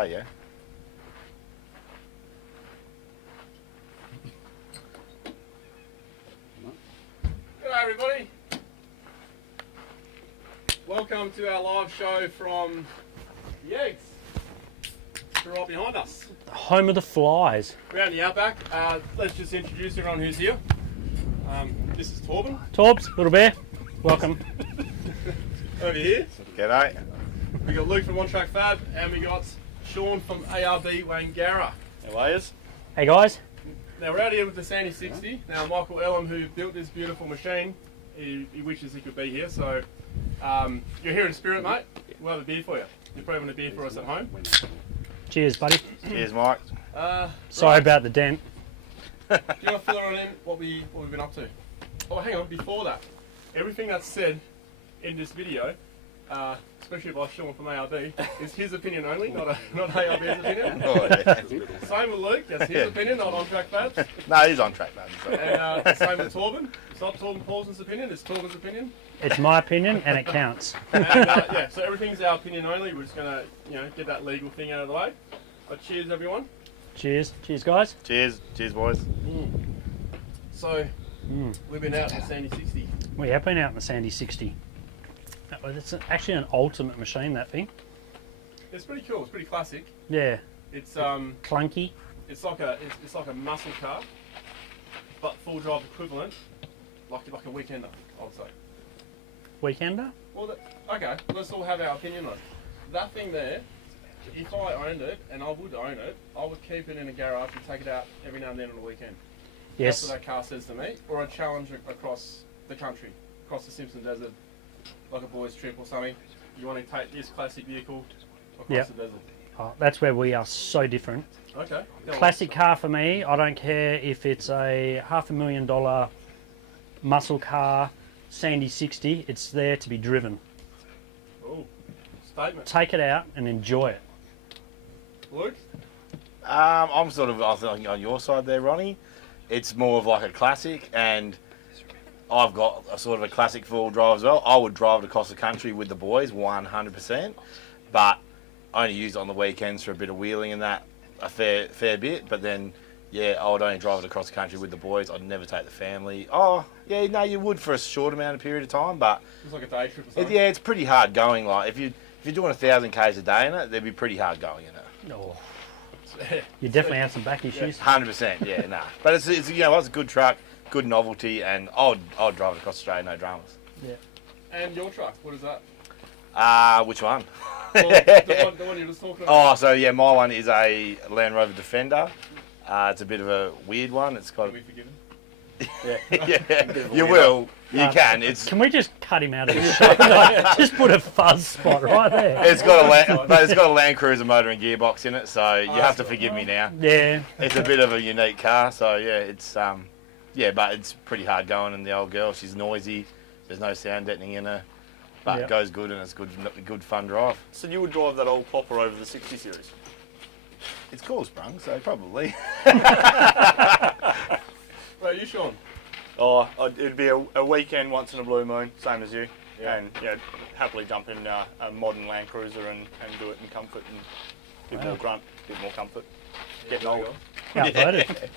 play, yeah? G'day everybody. Welcome to our live show from the Eggs. They're right behind us. Home of the flies. We're out in the Outback. Let's just introduce everyone who's here. This is Torben. Torbs, little bear, welcome. Over here. G'day. We got Luke from One Track Fab, and we got Sean from ARB Wangara. How are you? Hey guys. Now we're out here with the Sandy 60. Now Michael Ellum, who built this beautiful machine, he wishes he could be here. So you're here in spirit, mate. We'll have a beer for you. You're probably having a beer for us at home. Cheers, buddy. Cheers, Mike. Sorry about the dent. Do you want to fill everyone in what we've been up to? Oh, hang on. Before that, everything that's said in this video, especially by Sean from ARB, is his opinion only, not ARB's opinion. Oh, yeah. Same with Luke. That's his opinion, not On Track Fabs. No, he's on track, man. And same with Torben. It's not Torben Paulson's opinion. It's Torben's opinion. It's my opinion and it counts. And, yeah, so everything's our opinion only. We're just gonna, get that legal thing out of the way. But cheers, everyone. Cheers. Cheers, guys. Cheers. Cheers, boys. So we've been out in the Sandy 60. We have been out in the Sandy 60. It's actually an ultimate machine, that thing. It's pretty cool. It's pretty classic. Yeah. It's Clunky. it's like a muscle car, but full drive equivalent, like a weekender, I would say. Weekender? Well, okay, let's all have our opinion on it. That thing there, if I owned it, and I would own it, I would keep it in a garage and take it out every now and then on the weekend. Yes. That's what that car says to me. Or a challenge across the country, across the Simpson Desert, like a boys' trip or something. You want to take this classic vehicle across the desert. Oh, that's where we are so different. Okay. Classic car for me, I don't care if it's a $500,000 muscle car, Sandy 60, it's there to be driven. Oh, statement. Take it out and enjoy it. Luke? I'm sort of, I think, on your side there, Ronnie. It's more of like a classic, and I've got a sort of a classic four-wheel drive as well. I would drive it across the country with the boys, 100%, but I only use it on the weekends for a bit of wheeling and that, a fair bit. But then, yeah, I would only drive it across the country with the boys. I'd never take the family. Oh, yeah, no, you would for a short amount of period of time, but It's like a day trip or something. yeah, it's pretty hard going. Like if you're doing 1,000 k's a day in it, they'd be pretty hard going in it. Oh, you definitely have some back issues. 100%, yeah, nah. But it's it's a good truck, good novelty, and I'd drive it across Australia, no dramas. Yeah. And your truck, what is that? Which one? Well, the one you were just talking about. Oh, so yeah, my one is a Land Rover Defender. It's a bit of a weird one. It's got. Can we forgive him? Yeah, you will. You can. Can we just cut him out of the show? Like, just put a fuzz spot right there. It's got a Land Cruiser motor and gearbox in it, so you have to forgive me now. Yeah. It's a bit of a unique car, so yeah, it's but it's pretty hard going. And the old girl, she's noisy. There's no sound deadening in her, but it goes good and it's good fun drive. So you would drive that old popper over the 60 series? It's cool sprung, so probably. Right, you, Sean? Oh, it'd be a weekend once in a blue moon, same as you. Yeah. And happily jump in a modern Land Cruiser and do it in comfort and a bit more grunt, a bit more comfort. Getting old. Outvoted.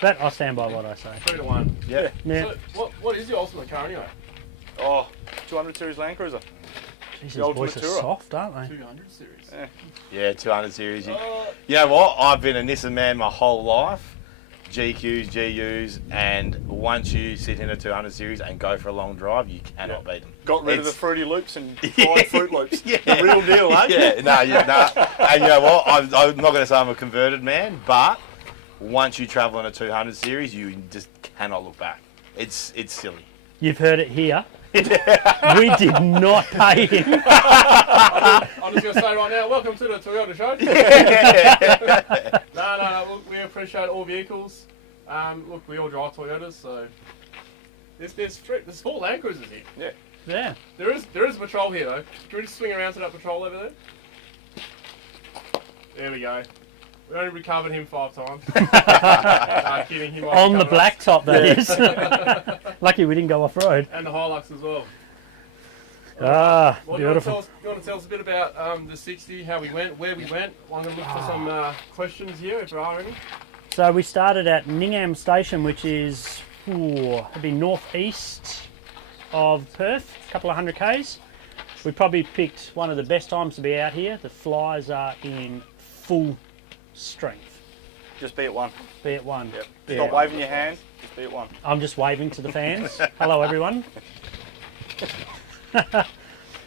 But I stand by what I say. 3-1. Yeah. Yeah. So, what is your ultimate car anyway? Oh, 200 series Land Cruiser. These The boys are ultimate tourer. soft, aren't they? 200 series. Yeah, 200 series. You know what? I've been a Nissan man my whole life. GQs, GUs, and once you sit in a 200 series and go for a long drive, you cannot beat them. Got rid of the Fruity Loops and fried Fruit Loops. Yeah. The real deal, eh? Yeah, no. And you know what? I'm not going to say I'm a converted man, but once you travel in a 200 series, you just cannot look back. It's silly. You've heard it here. We did not pay him. I'm just going to say right now, welcome to the Toyota show. No, look, we appreciate all vehicles. Look, we all drive Toyotas, so there's 4 Land Cruisers here. Yeah. Yeah. There is a patrol here though. Can we just swing around to that patrol over there? There we go. We only recovered him 5 times. Kidding, he might On the recover us. blacktop, that is. Lucky we didn't go off road. And the Hilux as well. Well, Beautiful. you want to tell us a bit about the 60, how we went, where we went? I'm going to look for some questions here, if there are any. So we started at Ningham Station, which is it'd be northeast of Perth, a couple of 100 k's. We probably picked one of the best times to be out here. The flies are in full strength. Just be at one. Be at one. Yep. Be Stop at waving your hand. Just be at one. I'm just waving to the fans. Hello, everyone.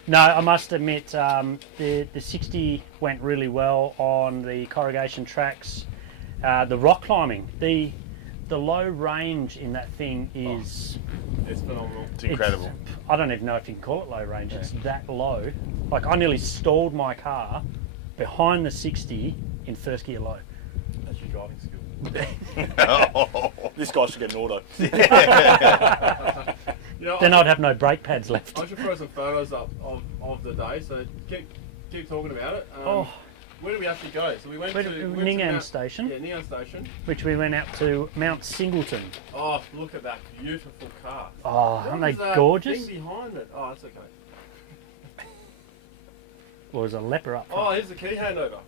No, I must admit, the 60 went really well on the corrugation tracks. The rock climbing, the low range in that thing is... It's phenomenal. It's incredible. I don't even know if you can call it low range. It's that low. Like, I nearly stalled my car behind the 60 in first gear low. That's your driving skill. This guy should get an auto. You know, Then I'd have no brake pads left. I should throw some photos up of the day, so keep talking about it. Oh, Where did we actually go? So we went to Ningham Station, Yeah, Ningham Station. which we went out to Mount Singleton. Oh, look at that beautiful car. Oh, What aren't they was that gorgeous? thing behind it? Oh, that's okay. Or was a leper up front? Oh, here's the key handover.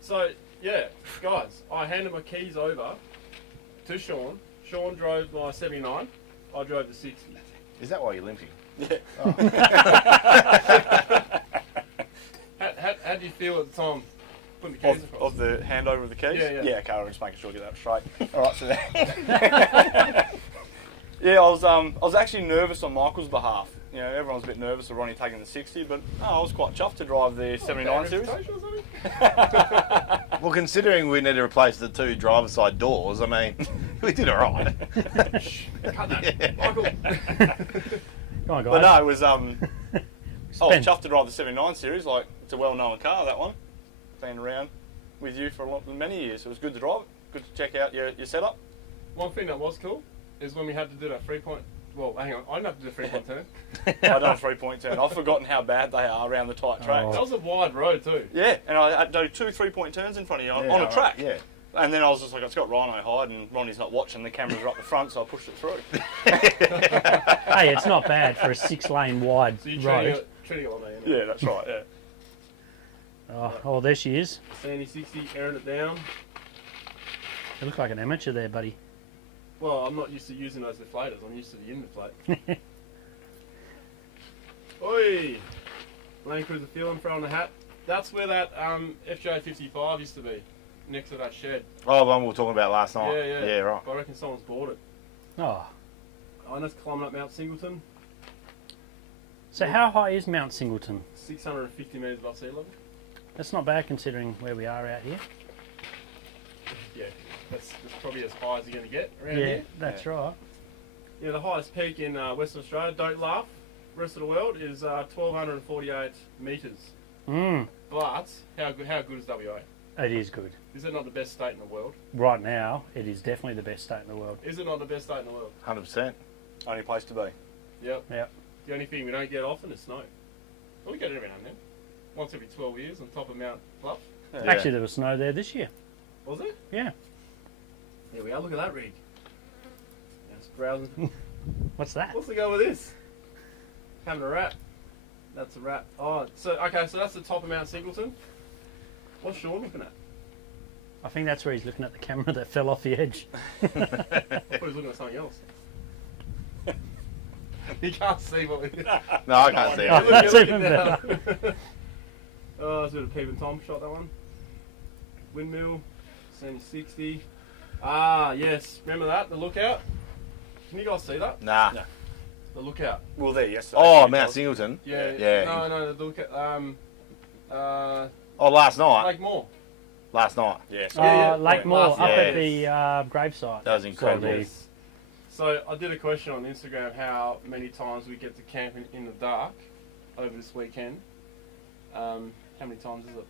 So, yeah, guys, I handed my keys over to Sean. Sean drove my 79. I drove the 60. Is that why you're limping? Yeah. How do you feel at the time putting the keys across? Of the handover of the keys? Yeah. Yeah, okay, I'm just making sure I get that straight. Alright, so yeah, I was actually nervous on Michael's behalf. You know, everyone's a bit nervous of Ronnie taking the 60, but I was quite chuffed to drive the 79 series. Reputation or something? Well, considering we need to replace the two driver's side doors, I mean, we did all right. Cut that. Michael. Come on, guys. But no, it was I was Spend- chuffed to drive the 79 series. Like, it's a well-known car, that one. Been around with you for many years. It was good to drive it. Good to check out your setup. One thing that was cool is when we had to do that 3-point. Well, hang on, I didn't have to do a 3-point turn. I done a 3-point turn. I've forgotten how bad they are around the tight tracks. That was a wide road too. Yeah, and I had to do 2 3-point turns in front of you on a track. Yeah. And then I was just like, it's got Rhino hide, and Ronnie's not watching. The cameras are up the front, so I pushed it through. Hey, it's not bad for a 6-lane wide So you're road. treating it on there. Anyway. Yeah, that's right. Yeah. Oh, there she is. Sandy 60, airing it down. You look like an amateur there, buddy. Well, I'm not used to using those deflators. I'm used to the in-deflate. Oi! Land Cruiser feeling, throwing the hat. That's where that FJ55 used to be, next to that shed. Oh, the one we were talking about last night. Yeah. Yeah, right. I reckon someone's bought it. Oh, I know it's climbing up Mount Singleton, so how high is Mount Singleton? 650 metres above sea level. That's not bad considering where we are out here. Yeah, that's probably as high as you're going to get around Yeah, here. that's right. Yeah, the highest peak in Western Australia, don't laugh, rest of the world, is 1,248 metres. But how good is WA? It is good. Is it not the best state in the world? Right now, it is definitely the best state in the world. Is it not the best state in the world? 100%. Only place to be. Yep. Yep. The only thing we don't get often is snow. Well, we get it every now and then. Once every 12 years on top of Mount Bluff. Yeah. Actually, there was snow there this year. Was it? Yeah. There we are. Look at that rig. It's browsing. What's that? What's the go with this? Having a wrap. That's a wrap. Oh, so okay. So that's the top of Mount Singleton. What's Sean looking at? I think that's where he's looking at the camera that fell off the edge. I thought he was looking at something else. You can't see what we did. No, I can't see Oh, it. that's Look even down. better. Oh, that's a bit of Peep and Tom shot, that one. Windmill, Sandy 60. Ah, yes. Remember that? The lookout? Can you guys see that? Nah. No. The lookout. Well, there, yesterday. Oh, Mount Singleton. Yeah. Yeah. No, the lookout. Oh, last night. Lake Moore. Last night. Yeah, so Yeah, Lake yeah, Moore, last up year. at the gravesite. That was incredible. So Yes. So I did a question on Instagram how many times we get to camp in the dark over this weekend. How many times is it?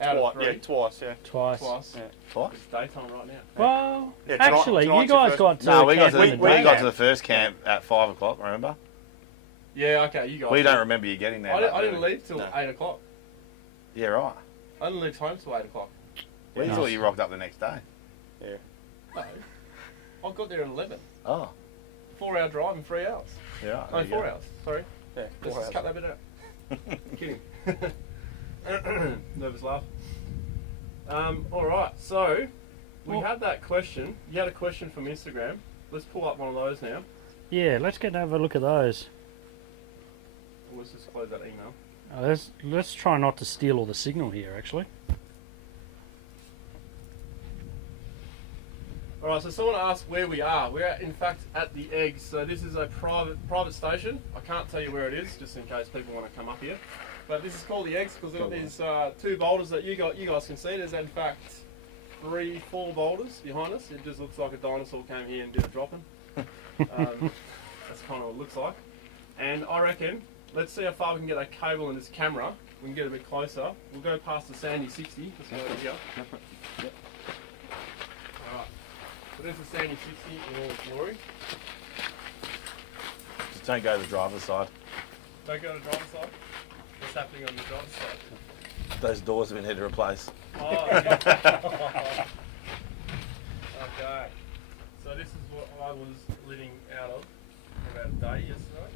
Out of twice, three. yeah, twice, yeah. Twice. Twice. Yeah. Twice? It's daytime right now. Well, Yeah, tonight- actually, you tonight's your guys first- got to No, we got camp to in the, the we day. got to the first camp at 5 o'clock. Remember? Yeah, okay, you guys. We don't remember you getting there. I didn't leave till No. 8 o'clock. Yeah, right. I didn't leave home till 8 o'clock. We Nice. thought you rocked up the next day. Yeah. No. I got there at 11. Oh, 4 hour drive in 3 hours. yeah. No, 4 hours. Sorry. Yeah, Let's 4 just hours. cut that bit out. Kidding. Nervous laugh. Alright, so we had that question. You had a question from Instagram. Let's pull up one of those now. Yeah, let's get have a look at those. Let's just close that email. Let's try not to steal all the signal here, actually. Alright, so someone asked where we are. We're in fact at the Eggs. So this is a private station. I can't tell you where it is, just in case people want to come up here. But this is called the Eggs because they've got these 2 boulders that you guys can see. There's in fact 3, 4 boulders behind us. It just looks like a dinosaur came here and did a dropping. That's kind of what it looks like. And I reckon, let's see how far we can get that cable in this camera. We can get a bit closer. We'll go past the Sandy 60. Let's go over here. Yep. Alright. So there's the Sandy 60 in all its glory. Just don't go to the driver's side. Don't go to the driver's side. What's happening on the driver's side? Those doors have been had to replace. Oh, okay. Okay. So this is what I was living out of for about a day yesterday.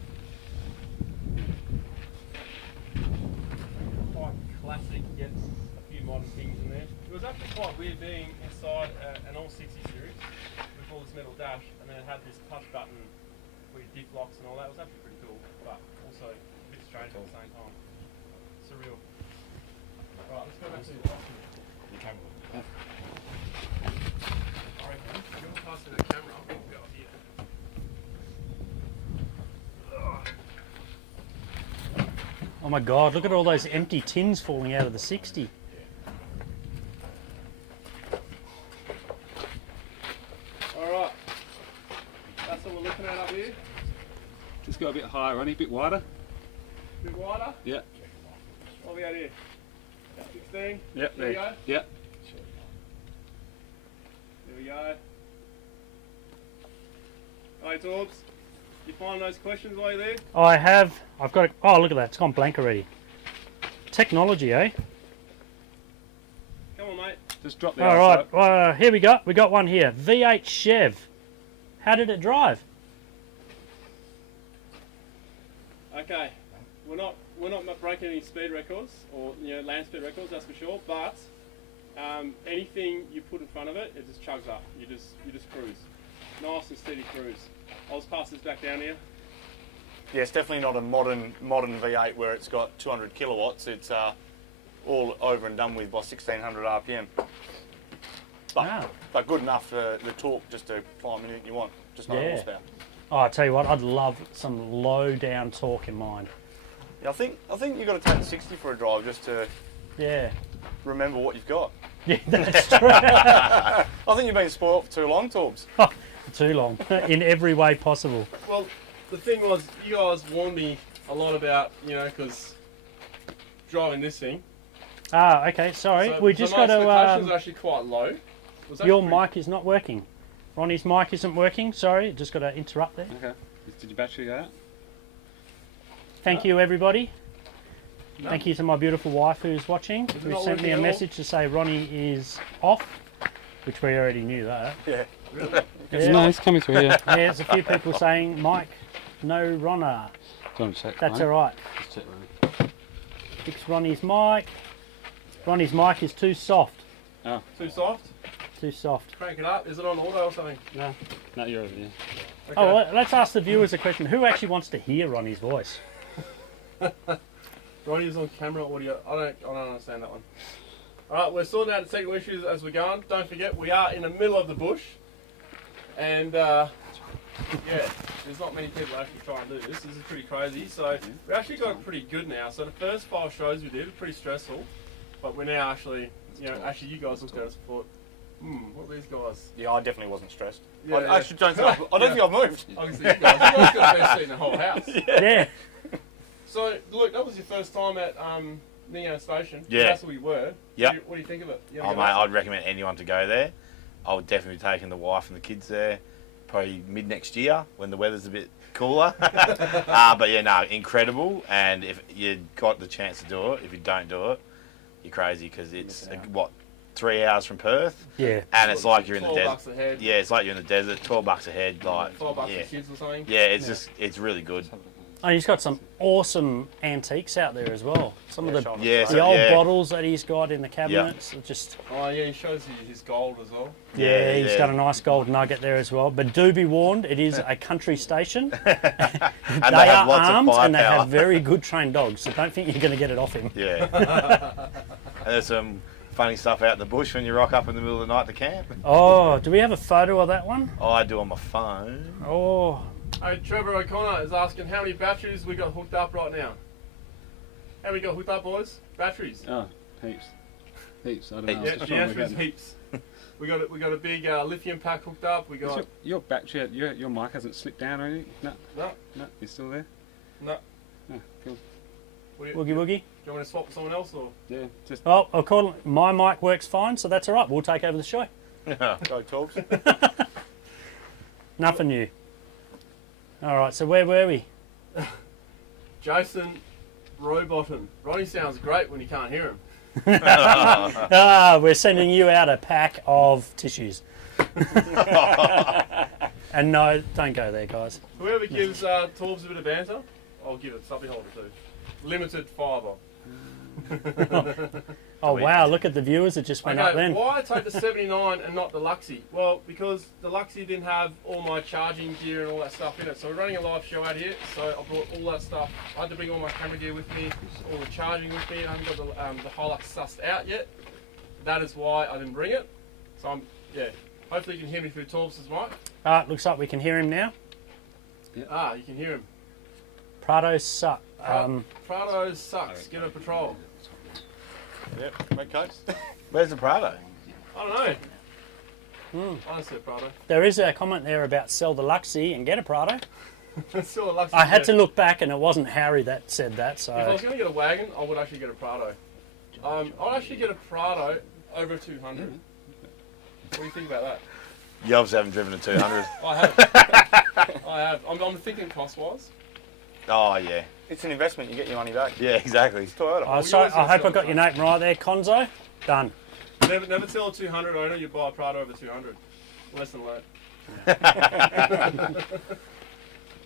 Quite classic, gets a few modern things in there. It was actually quite weird being inside an all 60 series with all this metal dash, and then it had this touch button where you diff locks and all that. It was actually pretty cool, but also a bit strange at the same time. Surreal. Right, let's go back to the question. I reckon if you're passing the camera, we'll go up here. Oh my god, look at all those empty tins falling out of the 60. Alright. That's what we're looking at up here. Just go a bit higher, Ronnie, a bit wider. A bit wider. Yeah. What are we at here? 16? Yep, There we go. Yeah. There we go. Alright, Torbs. You find those questions while you're there? I've got oh, look at that, it's gone blank already. Technology, eh? Come on, mate. Just drop the Alright, here we got one here. V8 Chev. How did it drive? Okay. We're not breaking any speed records or land speed records, that's for sure. But anything you put in front of it, it just chugs up. You just cruise, nice and steady cruise. I'll just pass this back down here. Yeah, it's definitely not a modern V8 where it's got 200 kilowatts. It's all over and done with by 1600 RPM. But good enough for the torque just to climb anything you want. Just no horsepower. Oh, I tell you what, I'd love some low down torque in mine. Yeah, I think you've got to take the 60 for a drive just to remember what you've got. Yeah, that's true. I think you've been spoilt for too long, Torbs. Too long, in every way possible. Well, the thing was, you guys warned me a lot about, because driving this thing. Ah, okay, sorry. So, We just my got expectations to. are actually quite low. Your mic is not working. Ronnie's mic isn't working. Sorry, just got to interrupt there. Okay. Did your battery go out? Thank you, everybody. No. Thank you to my beautiful wife who's watching, Is it who not sent me working a at all? message to say Ronnie is off, which we already knew that. Yeah. Really? Yeah. No, it's coming through here. Yeah, there's a few people saying, Mike, no Ronna. Go and check. That's Ronnie. all right. Just check, Ronnie. Fix Ronnie's mic. Ronnie's mic is too soft. Too soft? Too soft. Crank it up. Is it on auto or something? No. No, you're over there. Okay. Oh, well, let's ask the viewers a question. Who actually wants to hear Ronnie's voice? Ronnie's on camera audio. I don't understand that one. Alright, we're sorting out the technical issues as we're going. Don't forget, we are in the middle of the bush. And, yeah, there's not many people actually try and do this. This is pretty crazy. So, we actually got it pretty good now. So, the first 5 shows we did were pretty stressful. But we're now actually, actually you guys looked at us and thought, what are these guys? Yeah, I definitely wasn't stressed. Yeah, I actually don't think I don't think I've moved. Obviously, you guys got the best seat in the whole house. Yeah. So, look, that was your first time at Nissan Station. Yeah. That's where we were. Yep. What do you think of it? Oh, mate, I'd recommend anyone to go there. I would definitely be taking the wife and the kids there, probably mid next year when the weather's a bit cooler. But yeah, no, incredible. And if you got the chance to do it, if you don't do it, you're crazy because it's 3 hours from Perth. Yeah. And it's like you're in the $12 desert. a head. Yeah, it's like you're in the desert. $12 a head. Like, $12 yeah, for kids or something. yeah, it's really good. Oh, he's got some awesome antiques out there as well. Some of the Sean, Yeah, the old yeah. bottles that he's got in the cabinets. Are just Oh yeah, he shows you his gold as well. yeah, he's yeah. got a nice gold nugget there as well. But do be warned, it is a country station. And They they have are lots armed of and they firepower. have very good trained dogs. So don't think you're going to get it off him. Yeah. And there's some funny stuff out in the bush when you rock up in the middle of the night to camp. Oh, do we have a photo of that one? Oh, I do on my phone. Oh, Hey, Trevor O'Connor is asking how many batteries we got hooked up right now. How we got hooked up, boys? Batteries. Oh, heaps. Heaps. I don't know. I was Yeah, just the trying to answer work is out- heaps. We got a big lithium pack hooked up. We Is got your battery, your mic hasn't slipped down or anything? No, no. no, you're still there? No. Oh, cool. Do you woogie woogie. want me to swap with someone else or? Yeah, just Oh, according my mic works fine, so that's all right. We'll take over the show. Go Torbs. Nothing new. All right, so where were we? Jason Rowbottom. Ronnie sounds great when you can't hear him. Ah, we're sending you out a pack of tissues. And no, don't go there, guys. Whoever gives Torbs a bit of banter, I'll give it something holder too. Limited fibre. Oh wow, look at the viewers that just went up Okay, then. why take the 79 and not the Luxie? Well, because the Luxie didn't have all my charging gear and all that stuff in it. So we're running a live show out here, so I brought all that stuff. I had to bring all my camera gear with me, all the charging with me. I haven't got the Hilux sussed out yet. That is why I didn't bring it. So yeah. Hopefully you can hear me through Torbs' mic. Looks like we can hear him now. Ah, you can hear him. Prado suck. Prado sucks. Get a patrol. Yep, make case. Where's the Prado? I don't know. I don't see a Prado. There is a comment there about sell the Luxie and get a Prado. It's still a Luxie. I had to look back and it wasn't Harry that said that, If I was so going to get a wagon, I would actually get a Prado. I'd actually get a Prado over a 200. What do you think about that? You obviously haven't driven a 200. I have. I have. I'm thinking cost-wise. Oh, yeah. It's an investment. You get your money back. Yeah, exactly. It's Toyota. I hope I got your name right there, Conzo. Done. Never tell a 200 owner you buy a Prado over 200. Lesson learned.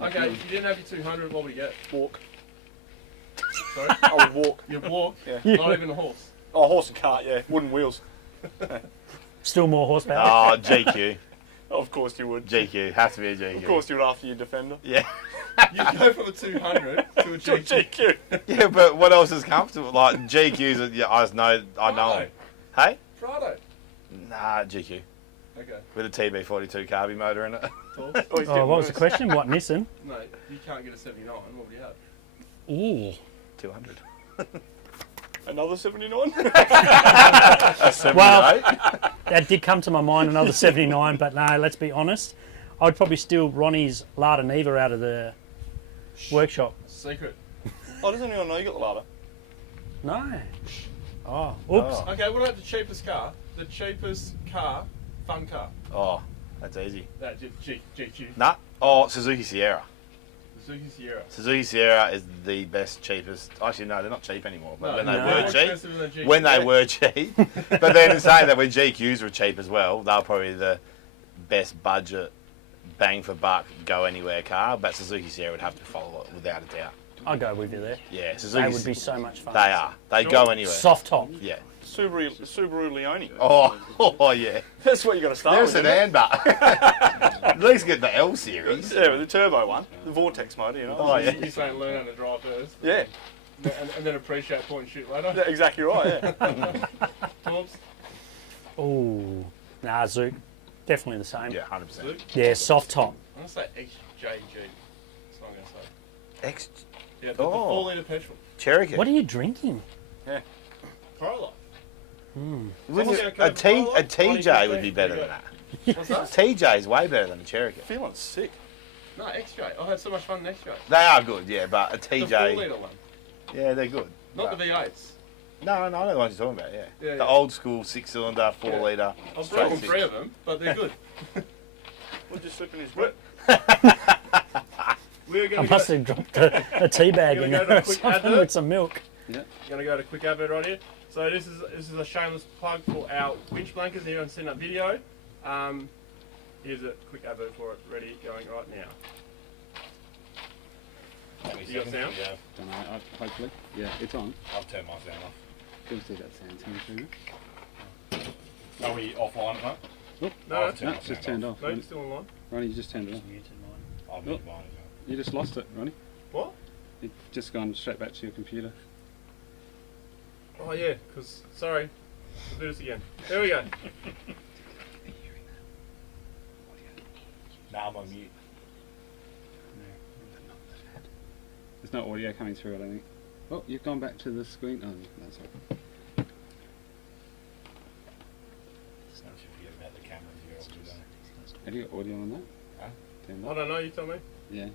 Okay, if you didn't have your 200, what would you get? Walk. Sorry? I would walk. You'd walk, Yeah. not even a horse. Oh, horse and cart. Yeah, wooden wheels. Still more horsepower. Oh, GQ. Of course you would. GQ. Has to be a GQ. Of course you would after your Defender. Yeah. You'd go from a 200 to a GT. GQ. Yeah, but what else is comfortable? Like, GQs, yeah, I know them. Hey? Prado. Nah, GQ. Okay. With a TB42 carby motor in it. Torbs? Oh, he's Oh, getting what was the worse. question? What, Nissan? No, you can't get a 79. What would you have? Ooh. 200. Another 79? A 78? Well, that did come to my mind, another 79, but no, let's be honest. I'd probably steal Ronnie's Lada Niva out of the workshop. Secret. Oh, does anyone know you got the Lada? No. Oh, oops. Oh. Okay, what about the cheapest car? The cheapest car, fun car. Oh, that's easy. That GQ. Nah. Oh, Suzuki Sierra. Suzuki Sierra. Suzuki Sierra is the best, cheapest. Actually, no, they're not cheap anymore. But when they No. were More cheap, expensive than a GQ. when they were cheap. But then in saying that when GQs were cheap as well, they were probably the best budget, bang for buck, go anywhere car. But Suzuki Sierra would have to follow it without a doubt. I'll go with you there. Yeah, Suzuki. They would be so much fun. They are. They go anywhere. Soft top. Yeah. Subaru Leone. Oh, yeah. That's what you got to start There's with. an isn't it? Amber. At least get the L series. Yeah, with the turbo one, the Vortex motor, you know. Oh, yeah. He's saying learn how to drive first, Yeah, and then appreciate point and shoot later. yeah, exactly right. Yeah. Torbs? Ooh. Nah, Zook. Definitely the same. Yeah, 100%. Luke? Yeah, soft top. I'm going to say XJG. That's what I'm going to say. X Yeah, the 4 litre petrol. Cherokee. What are you drinking? Pro Wouldn't Someone's it- gonna a code T Pro a Life? TJ would be better than that. What's that? TJ is way better than a Cherokee. Feeling sick. No, XJ. I had so much fun in XJ. They are good, yeah, but a The 4 TJ, litre one. yeah, they're good. Not But- the V8s. No, I know the ones you're talking about, yeah. Yeah, The yeah. old school 6-cylinder, 4 Yeah. litre. I've straight broken six. 3 of them, but they're good. We'll just slip in his whip. We're I going must to have dropped a tea bag Gonna in go there to a or quick something advert? with some milk. go to quick advert right here. So this is a shameless plug for our winch blankets. If you haven't seen that video, here's a quick advert for it. Ready, going right now. You got sound? Yeah, Don't know. Hopefully. Yeah, it's on. I've turned my sound off. You'll see that sound coming through. Are we offline at the moment? Oh, No, I've no, my it's just sound turned off. no, you're still online. Ronnie, you just turned it off. Muted mine. I'll mute mine as well. You just lost it, Ronnie. What? You've just gone straight back to your computer. Oh yeah, because sorry, we'll do this again. There we go. Nah, I'm on mute. There's no audio coming through, I don't think. Oh, you've gone back to the screen. Oh, that's all. Don't you forget about the cameras here, I'll do that. Have you got audio on that? Huh? Turned I up? don't know. You tell me. Yeah.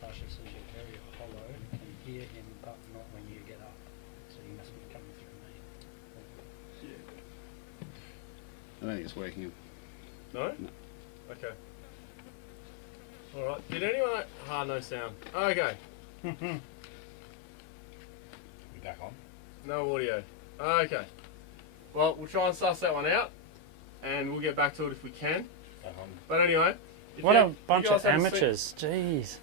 Partially so you're very hollow and hear him, but not when you get up. So you must be coming through me. I don't think it's working. No. No. Okay. All right. Did anyone? No sound. Okay. We back on? No audio. Okay. Well, we'll try and suss that one out, and we'll get back to it if we can. Back on. But anyway. if What you- a you bunch guys of haven't seen- amateurs. Jeez.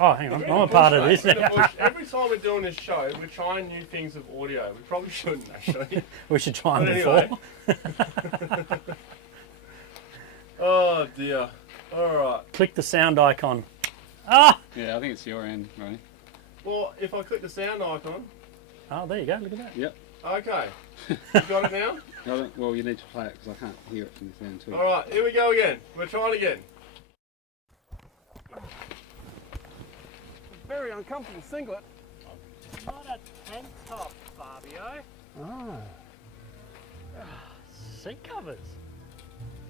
Oh, hang on. We're in I'm the a part bush, of mate. this. We're in the bush. Every time we're doing this show, we're trying new things with audio. We probably shouldn't, actually. We should try them But before. anyway. Oh, dear. All right. Click the sound icon. Ah! Yeah, I think it's your end, Ronnie. Well, if I click the sound icon. Oh, there you go. Look at that. Yep. Okay. You got it now? Well, you need to play it because I can't hear it from the sound too. All right. Here we go again. We're trying again. Very uncomfortable singlet. Not a tank top, Fabio. Ah. Seat covers.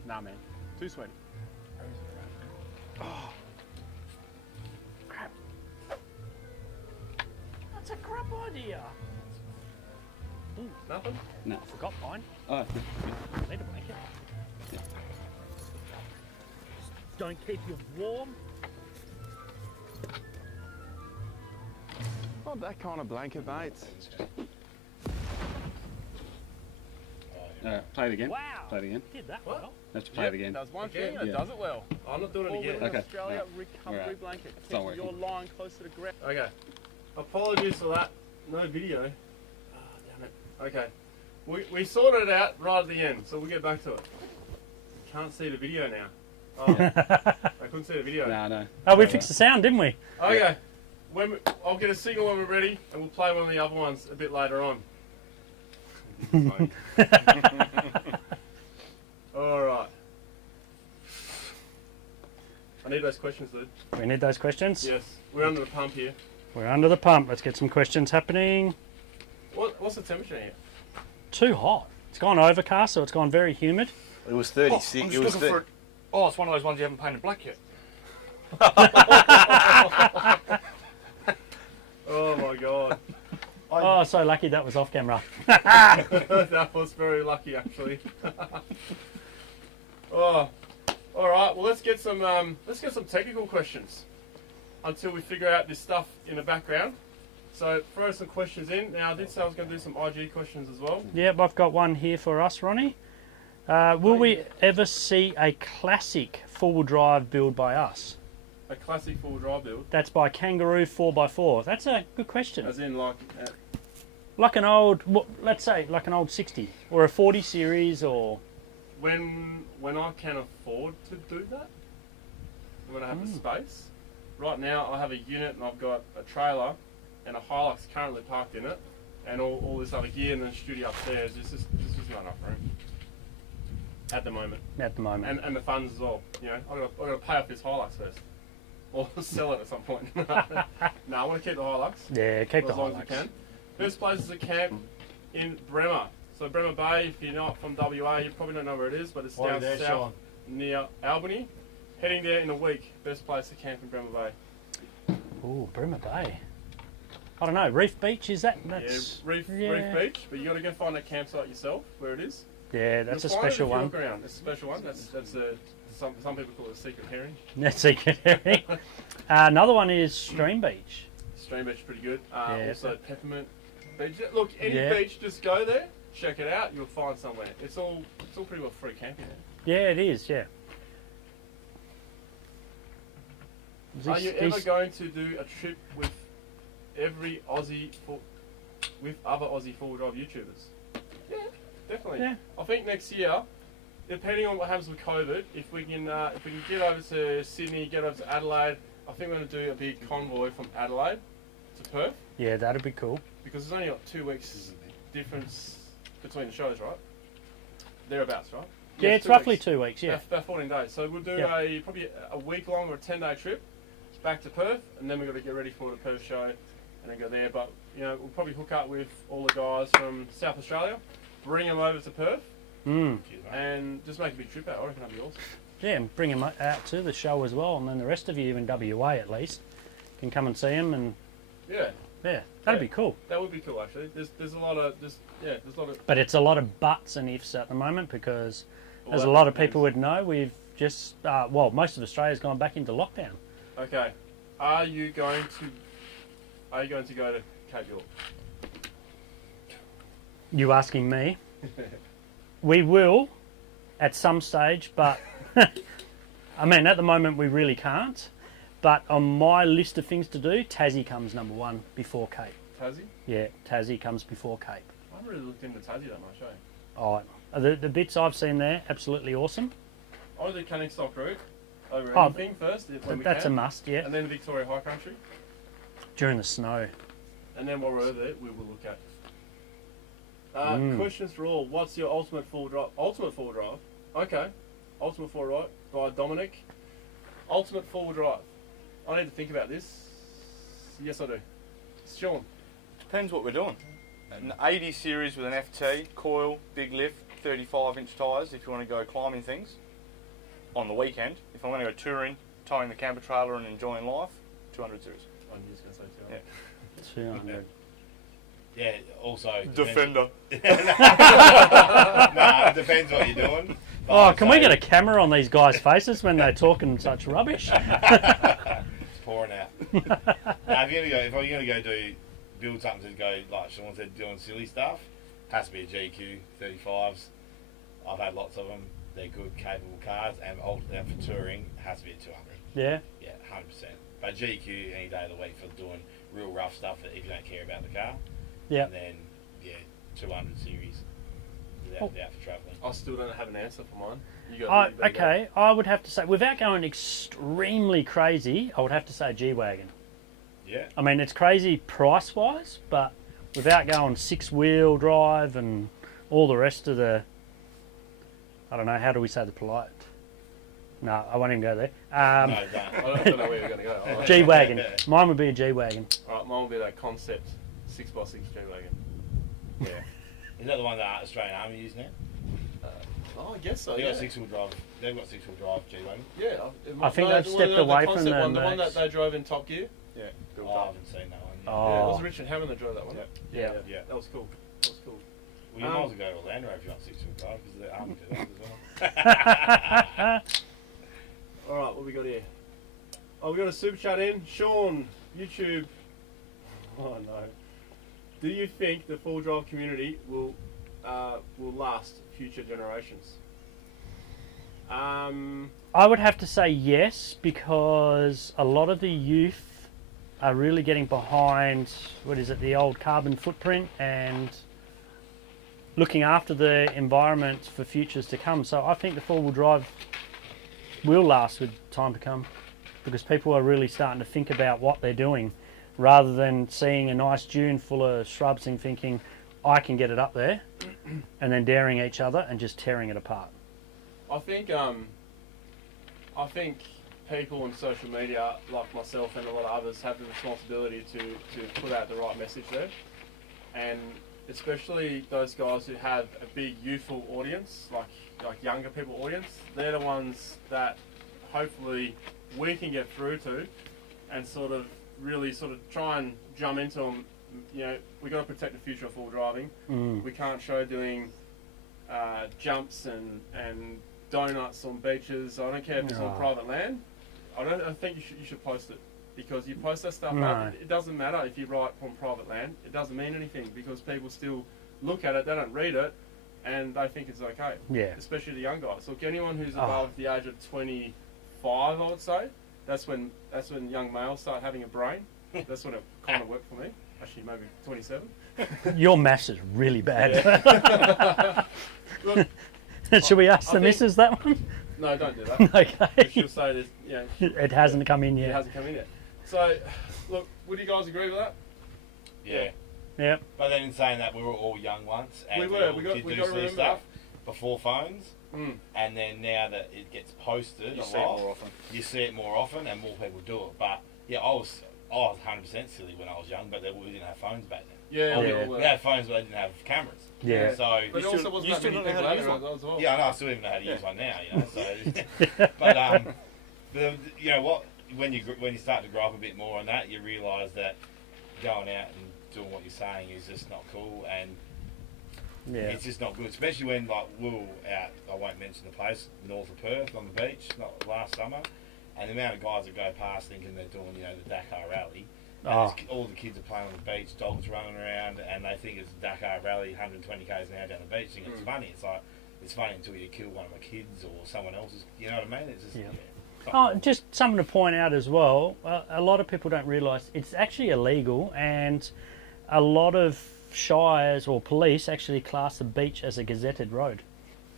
Nah, man. Too sweaty. Crap. That's a crap idea. Nothing? No. Forgot mine. Oh, Need a blanket. Don't keep you warm. Not that kind of blanket, mate. play it again. Wow. Play it again. Did that What? well. Have to play it again. Does one Again? thing and it Yeah. does it well. I'm not doing it again. Okay. Australia Right. recovery Alright. blanket. It's not Keeps your working. line close to the ground. Okay. Apologies for that. No video. Ah, damn it. Okay. We sorted it out right at the end, so we'll get back to it. Can't see the video now. Oh, I couldn't see the video. No. Oh, we fixed the sound, didn't we? Okay. I'll get a signal when we're ready, and we'll play one of the other ones a bit later on. All right. I need those questions, dude. We need those questions. Yes, we're under the pump here. We're under the pump. Let's get some questions happening. What's the temperature here? Too hot. It's gone overcast, so it's gone very humid. It was 36. It was Oh, it's one of those ones you haven't painted black yet. Oh my god. Oh, so lucky that was off camera. That was very lucky, actually. Oh, all right. Well, let's get some technical questions until we figure out this stuff in the background. So throw some questions in. Now, I did say I was going to do some IG questions as well. Yep, I've got one here for us, Ronnie. Will we ever see a classic four-wheel drive build by us? A classic four-wheel drive build, That's by Kangaroo 4x4. That's a good question. as in like. Like an old, let's say, like an old 60 or a 40 series, or When I can afford to do that, when I have the space. Right now, I have a unit and I've got a trailer and a Hilux currently parked in it, and all this other gear in the studio upstairs. There's just not enough room at the moment, at the moment. and the funds as well. You know, I've got to pay off this Hilux first, or sell it at some point. No, I want to keep the Hilux. Yeah, keep For the as long as we Hilux. can. First place is a camp in Bremer. So Bremer Bay, if you're not from WA, you probably don't know where it is, but it's down south near Albany. Heading there in a week. Best place to camp in Bremer Bay. Ooh, Bremer Bay. I don't know, Reef Beach, is that? That's, Reef Beach, but you got to go find a campsite yourself where it is. yeah, that's a You'll find it if special you one. Look around. It's a special one. That's some people call it a secret herring. That's secret. Another one is Stream Beach. Stream Beach is pretty good. Yeah. Also Peppermint Beach. Look, any Yeah. beach, just go there. check it out, you'll find somewhere. It's all pretty well free camping there. Yeah, it is. Yeah. Are you ever going to do a trip with every with other Aussie four-wheel drive YouTubers? Yeah, definitely. Yeah. I think next year, depending on what happens with COVID, if we can get over to Sydney, get over to Adelaide, I think we're going to do a big convoy from Adelaide to Perth. Yeah, that'd be cool. Because there's only like 2 weeks difference between the shows, right? Thereabouts, right? Yeah, it's roughly 2 weeks. Yeah. About 14 days. So we'll do probably a week long or a 10-day trip back to Perth, and then we've got to get ready for the Perth show and then go there. But we'll probably hook up with all the guys from South Australia, bring them over to Perth, and just make a big trip out. I reckon that'd be awesome. Yeah, and bring them out to the show as well, and then the rest of you in WA at least can come and see them. And yeah, that'd be cool. That would be cool actually. There's a lot of But it's a lot of buts and ifs at the moment because, as a lot of people would know, we've just most of Australia's gone back into lockdown. Okay, are you going to go to Cape York? You asking me? We will, at some stage, but I mean, at the moment we really can't. But on my list of things to do, Tassie comes number one before Cape. Tassie? Yeah, Tassie comes before Cape. I haven't really looked into Tassie that much, eh? Oh, the bits I've seen there, absolutely awesome. I want to do Canning Stock Road over anything first, when we that's can. a must, yeah. And then the Victoria High Country. During the snow. And then while we're over there, we will look at. Questions for all. What's your ultimate full drive? Ultimate full drive? Okay. Ultimate full drive by Dominic. Ultimate full drive. I need to think about this. Yes, I do. Sean. Depends what we're doing. An 80 series with an FT, coil, big lift, 35-inch tyres if you want to go climbing things on the weekend. If I'm going to go touring, towing the camper trailer and enjoying life, 200 series. I knew you was going to say 200. Yeah. 200. Yeah, also... Defender. Nah, it depends what you're doing. Oh, can we get a camera on these guys' faces when they're talking such rubbish? It's pouring out. Now, if you're going to go build something to go, like Sean said, doing silly stuff, has to be a GQ 35s. I've had lots of them. They're good, capable cars, and for touring, has to be a 200. Yeah? Yeah, 100%. But GQ any day of the week for doing real rough stuff if you don't care about the car. Yeah. And then, 200 series without for travelling. I still don't have an answer for mine. You got okay, I would have to say, without going extremely crazy, I would have to say G-Wagon. Yeah. I mean, it's crazy price-wise, but without going six-wheel drive and all the rest of the... I don't know, how do we say the polite? No, I won't even go there. No, don't. I don't know where you're going to go. G-Wagon. Mine would be a G-Wagon. Alright, mine will be that concept 6x6 G-Wagon. Yeah. Is that the one that Australian Army use now? Oh, I guess so. They've got six-wheel drive. They've got six-wheel drive G-Wagon. Yeah. I think they've stepped away from the one that they drove in Top Gear. Yeah. Oh, I haven't seen that one. Yet. Oh. Yeah, it was Richard Hammond that drove that one. Yeah. Yeah. That was cool. That was cool. Well, you might as well go to Orlando if you want six-wheel drive because the Army do that as well. Alright, what we got here? Oh, we got a super chat in. Sean, YouTube. Oh no. Do you think the full drive community will last future generations? I would have to say yes, because a lot of the youth are really getting behind, the old carbon footprint and looking after the environment for futures to come. So I think the four-wheel drive will last with time to come, because people are really starting to think about what they're doing rather than seeing a nice dune full of shrubs and thinking, I can get it up there, and then daring each other and just tearing it apart. I think people on social media, like myself and a lot of others, have the responsibility to put out the right message there, and especially those guys who have a big youthful audience, like younger people audience. They're the ones that hopefully we can get through to, and really try and jump into them. We got to protect the future of full driving. We can't show doing jumps and donuts on beaches. I don't care if it's on private land. I think you should post it, because you post that stuff up. It doesn't matter if you ride on private land. It doesn't mean anything, because people still look at it, they don't read it, and they think it's okay. Yeah. Especially the young guys. Look, anyone who's above the age of 25, I would say, that's when young males start having a brain. That's when it kind of worked for me. Actually, maybe 27. Your maths is really bad. Look, Should we ask I the think- missus that one? no, don't do that. Okay. She'll say this. Yeah, It hasn't come in it yet. hasn't come in yet. So, look, would you guys agree with that? Yeah. Yep. But then in saying that, we were all young once, and We were. all We got did to see remember stuff before phones, Mm. and then now that it gets posted You a see it lot, more often. you see it more often, and more people do it. But yeah, I was 100% silly when I was young, but we didn't have phones back then. Yeah, we Yeah. all We were. had phones, but they didn't have cameras. Yeah. So But You also still- wasn't you that still many don't know people how to out use there one. as well. yeah, I know. I still even know how to use Yeah. one now. You know, so but you know what? When you start to grow up a bit more on that, you realise that going out and doing what you're saying is just not cool, and Yeah. it's just not good. Especially when like we were out, I won't mention the place, north of Perth on the beach, not last summer, and the amount of guys that go past thinking they're doing the Dakar Rally. And Oh. all the kids are playing on the beach, dogs running around, and they think it's Dakar Rally, 120 k's an hour down the beach. Think it's funny. It's like it's funny until you kill one of my kids or someone else's. You know what I mean? It's just Yeah. it's Oh, not just something to point out as well. A lot of people don't realise it's actually illegal, and a lot of shires or police actually class the beach as a gazetted road,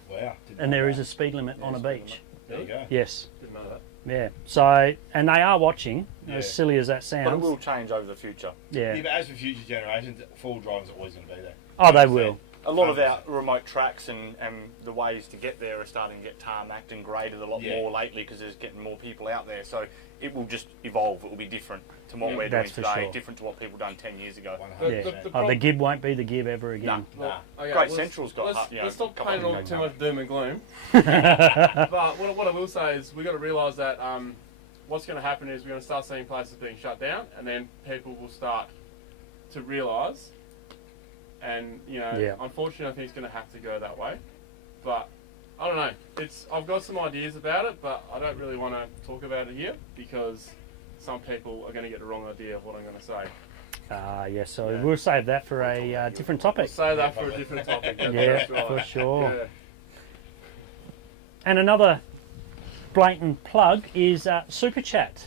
cool. Wow. Didn't and know there is that. a speed limit on a speed beach. There you go. Yes. Didn't know that. Yeah. So, and they are watching. Yeah. As silly as that But it sounds. will change over the future. Yeah, Yeah. but as for future generations, full drivers are always going to be there. Oh, they will. A lot of our remote tracks and the ways to get there are starting to get tarmacked and graded a lot Yeah. more lately because there's getting more people out there. So it will just evolve. It will be different to what Yeah. we're doing That's for today, sure. different to what people done 10 years ago. 100%. Yeah. The Oh, the gib won't be the gib ever again. Nah. Okay, Great let's- Central's got, Let's, you know, let's stop couple painting of all things too going much doom and gloom. But what I will say is we've got to realise that what's going to happen is we're going to start seeing places being shut down, and then people will start to realise. And Yeah. unfortunately, I think it's going to have to go that way. But I don't know. I've got some ideas about it, but I don't really want to talk about it here because some people are going to get the wrong idea of what I'm going to say. Yes. So Yeah. we'll save that for a different We'll topic. say that for a different topic. Yeah, that's right. for sure. Yeah. And another blatant plug is Super Chat.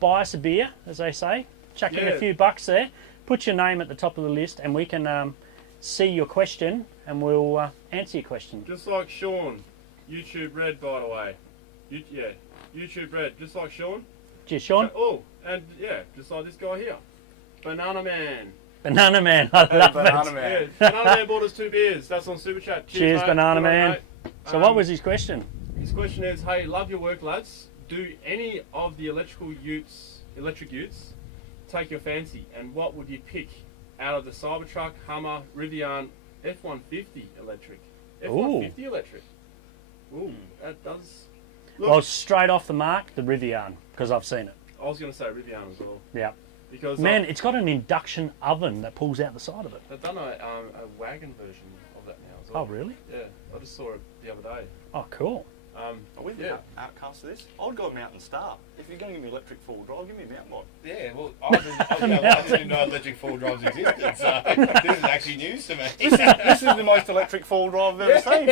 Buy us a beer, as they say. Chuck in Yeah. a few bucks there. Put your name at the top of the list, and we can see your question, and we'll answer your question. Just like Sean, YouTube Red, by the way. YouTube Red, just like Sean. Cheers, Sean. Oh, and yeah, just like this guy here. Banana Man. Banana Man. I love Banana it. Man. Yeah, Banana Man bought us 2 beers. That's on Super Chat. Cheers, mate. Banana Good on you, Man. mate. So what was his question? His question is, hey, love your work, lads. Do any of the electric utes take your fancy? And what would you pick out of the Cybertruck, Hummer, Rivian, F-150 electric? F-150 electric. Ooh, that does... Look, Well, straight off the mark, the Rivian, because I've seen it. I was going to say Rivian as well. Yeah. Because Man, it's got an induction oven that pulls out the side of it. they've done a wagon version of that now as well. Oh, really? Yeah, I just saw it the other day. Oh, cool. With Yeah. the outcast of this, I would go Mountain Star. If you're going to give me electric full drive, give me a Mountain Mod. Yeah, well, I didn't know electric four drives existed, so this is actually news to me. This is the most electric full drive I've ever seen.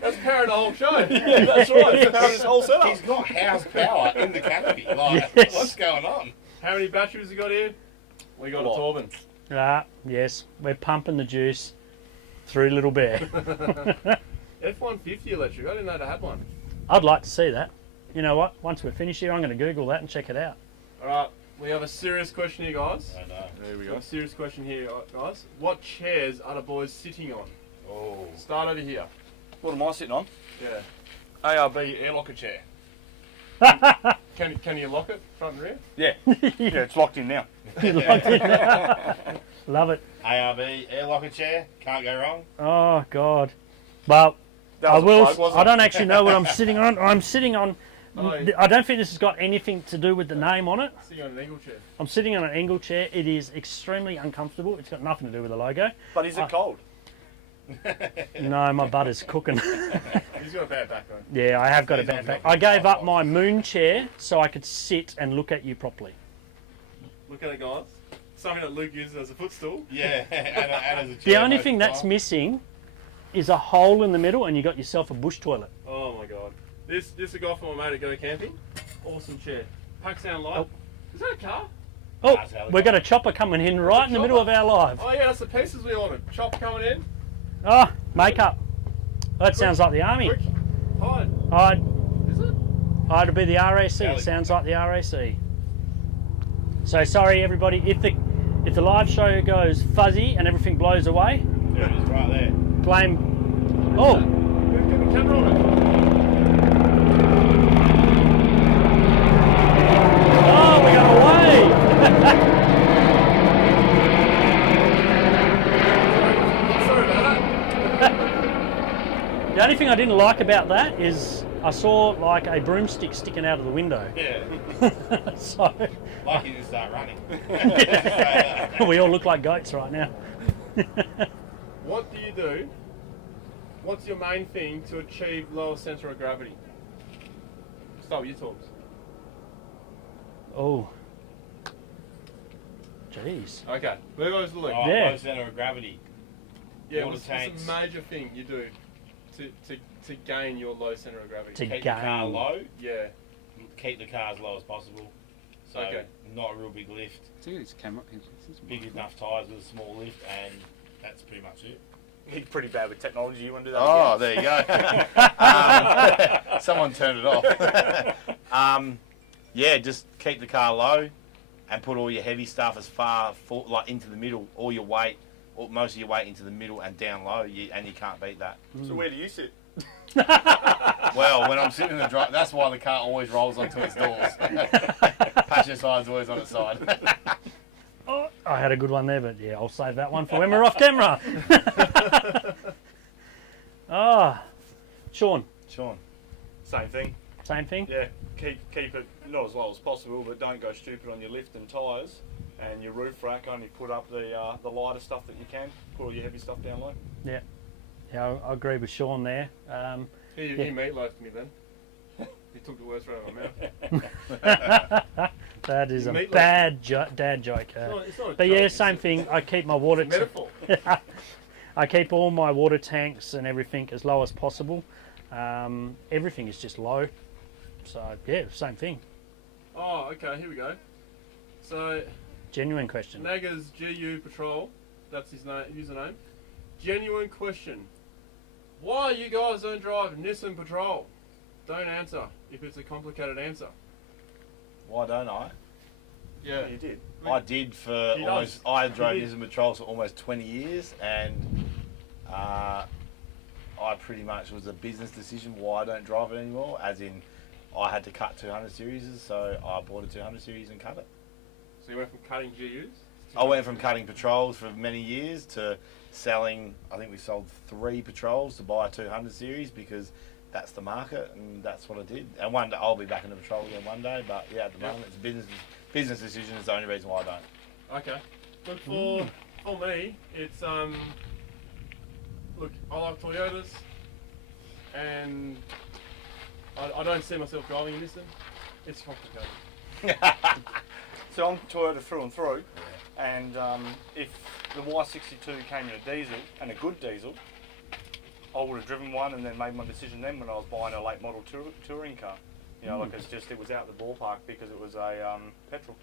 That's carrying the whole show. Yeah, that's right. It's about this whole setup. He's got house power in the canopy. Like, Yes. what's going on? How many batteries we got here? We got a Lot. Torben. Yes, we're pumping the juice through Little Bear. F-150 electric. I didn't know they had one. I'd like to see that. You know what? Once we're finished here, I'm going to Google that and check it out. All right, we have a serious question here, guys. I know. There we We have a serious question here, guys. What chairs are the boys sitting on? Oh. Start over here. What am I sitting on? Yeah. ARB air locker chair. Can you lock it front and rear? Yeah. Yeah, it's locked in now. Love it. ARB, air locker chair, can't go wrong. Oh, God. Well, That I was a will. plug, wasn't I it? don't actually know what I'm sitting on. I'm sitting on. Oh, I don't think this has got anything to do with the name on it. sitting on an angle chair. I'm sitting on an angle chair. It is extremely uncomfortable. It's got nothing to do with the logo. But is it cold? No, my butt is cooking. He's got a bad background. Yeah, I have got a He's bad not back. got I gave the up my moon chair so I could sit and look at you properly. Look at it, guys. something that Luke uses as a footstool. Yeah, and as a chair. The only most thing of the that's time. missing is a hole in the middle, and you got yourself a bush toilet. Oh my god. This is a guy from my mate to go camping. Awesome chair. Pack sound light. Oh. Is that a car? Oh, That's how we we've got got a chopper coming in right in the middle of our live. Oh yeah, that's the pieces we ordered. Chop coming in. Oh, makeup. That sounds like the army. Quick. Hide. I'd Is it? to be the RAC. Alley. Sounds like the RAC. So sorry, everybody. If the live show goes fuzzy and everything blows away, There it is, right there. blame. Oh, Get the camera on it. oh, we got away. Sorry about that. The only thing I didn't like about that is I saw like a broomstick sticking out of the window. Yeah. So Lucky to start running. we all look like goats right now. What do you do? What's your main thing to achieve lower centre of gravity? Start with your talks. Oh, jeez. Okay. Move over to Luke. Oh, Yeah. low centre of gravity. Yeah, water what's tanks. a major thing you do to gain your low centre of gravity? To Keep the car gain. low. Yeah. Keep the car as low as possible. So Okay. not a real big lift. I think it's camera. Big enough tyres with a small lift, and that's pretty much it. He's pretty bad with technology. You want to do that? Oh, again? there you go. Someone turned it off. Yeah, just keep the car low, and put all your heavy stuff as far like into the middle. All your weight, or most of your weight into the middle and down low, and you can't beat that. So where do you sit? Well, when I'm sitting in the drive, that's why the car always rolls onto its doors. Passenger side's always on its side. Oh, I had a good one there, but yeah, I'll save that one for when we're off camera. Ah, Sean, Sean. Same thing. same thing. Yeah, keep it not as low as possible, but don't go stupid on your lift and tyres. And your roof rack, only put up the lighter stuff that you can. Put all your heavy stuff down low. Yeah, I agree with Sean there. He Yeah. meatloafed me then. He took the words right out of my mouth. That is a Meatloaf. bad dad joke. It's not a But joke, yeah, it's same a- thing. I keep my water. It's a metaphor. I keep all my water tanks and everything as low as possible. Everything is just low. So yeah, same thing. Oh, okay, here we go. So, Genuine question. Naga's GU Patrol, that's his username. Genuine question. Why you guys don't drive Nissan Patrol? Don't answer if it's a complicated answer. Why don't I? Yeah. You did. I did for He almost. does. I drove He did. Nissan Patrols for almost 20 years, and I pretty much was a business decision why I don't drive it anymore. As in, I had to cut 200 series, so I bought a 200 series and cut it. So you went from cutting GUs? I went from cutting patrols for many years to selling. I think we sold 3 patrols to buy a 200 series because that's the market, and that's what I did. And one day I'll be back in the patrol again one day, but yeah, at the Yep. moment it's a business decision. Is the only reason why I don't. Okay. Look, for me, it's look, I like Toyotas, and I don't see myself driving a Nissan. It's complicated. So I'm Toyota through and through, and if the Y62 came in a diesel, and a good diesel, I would have driven one and then made my decision then when I was buying a late model touring car. You know, like it was out the ballpark because it was a petrol.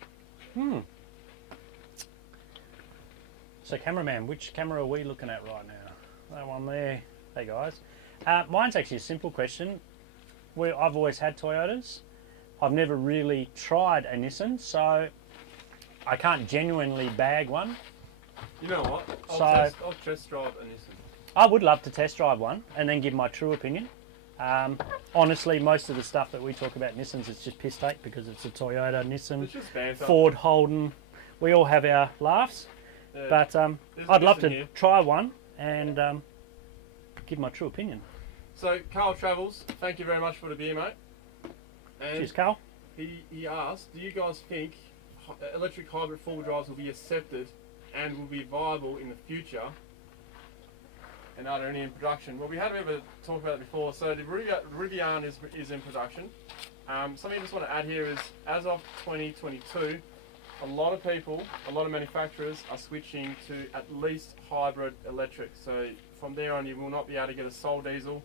So cameraman, which camera are we looking at right now? That one there. Hey guys. Mine's actually a simple question. I've always had Toyotas. I've never really tried a Nissan, so I can't genuinely bag one. You know what? So- I'll test drive a Nissan. I would love to test drive one and then give my true opinion. Honestly, most of the stuff that we talk about Nissans is just piss take because it's a Toyota, Nissan, It's just banter. Ford, Holden. We all have our laughs, Yeah. but There's I'd a love Nissan to here. try one and give my true opinion. So Carl Travels, thank you very much for the beer, mate. And Cheers, Carl. he asked, do you guys think electric hybrid four-wheel drives will be accepted and will be viable in the future? And are there any in production? Well, we had a bit of a talk about it before. So the Rivian is in production. Something I just want to add here is, as of 2022, a lot of people, a lot of manufacturers are switching to at least hybrid electric. So from there on, you will not be able to get a sole diesel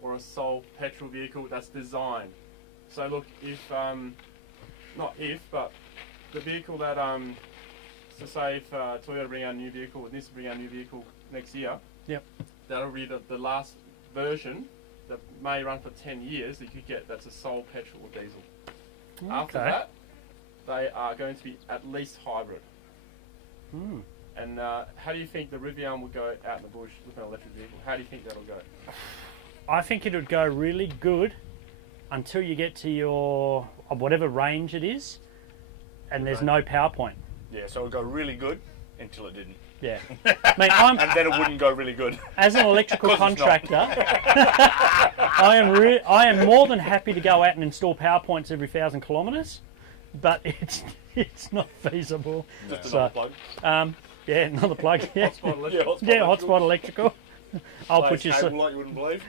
or a sole petrol vehicle that's designed. So look, if, not if, but the vehicle that, so say if Toyota bring out a new vehicle, or Nissan bring out a new vehicle next year, Yep. that'll be the last version that may run for 10 years that you could get that's a sole petrol or diesel. After Okay. that, they are going to be at least hybrid. Hmm. And how do you think the Rivian will go out in the bush with an electric vehicle? How do you think that'll go? I think it would go really good until you get to your whatever range it is, and there's no power point. Yeah, so it would go really good until it didn't. Yeah. I mean, I'm, And then it wouldn't go really good. as an electrical 'Cause it's not. contractor, I am more than happy to go out and install power points every 1,000 kilometres, but it's not feasible. Just So, another plug. Yeah, another plug. Yeah, Hotspot electric. Yeah, hotspot yeah, electrical. hotspot electrical. I'll Plays put you. cable like you wouldn't believe.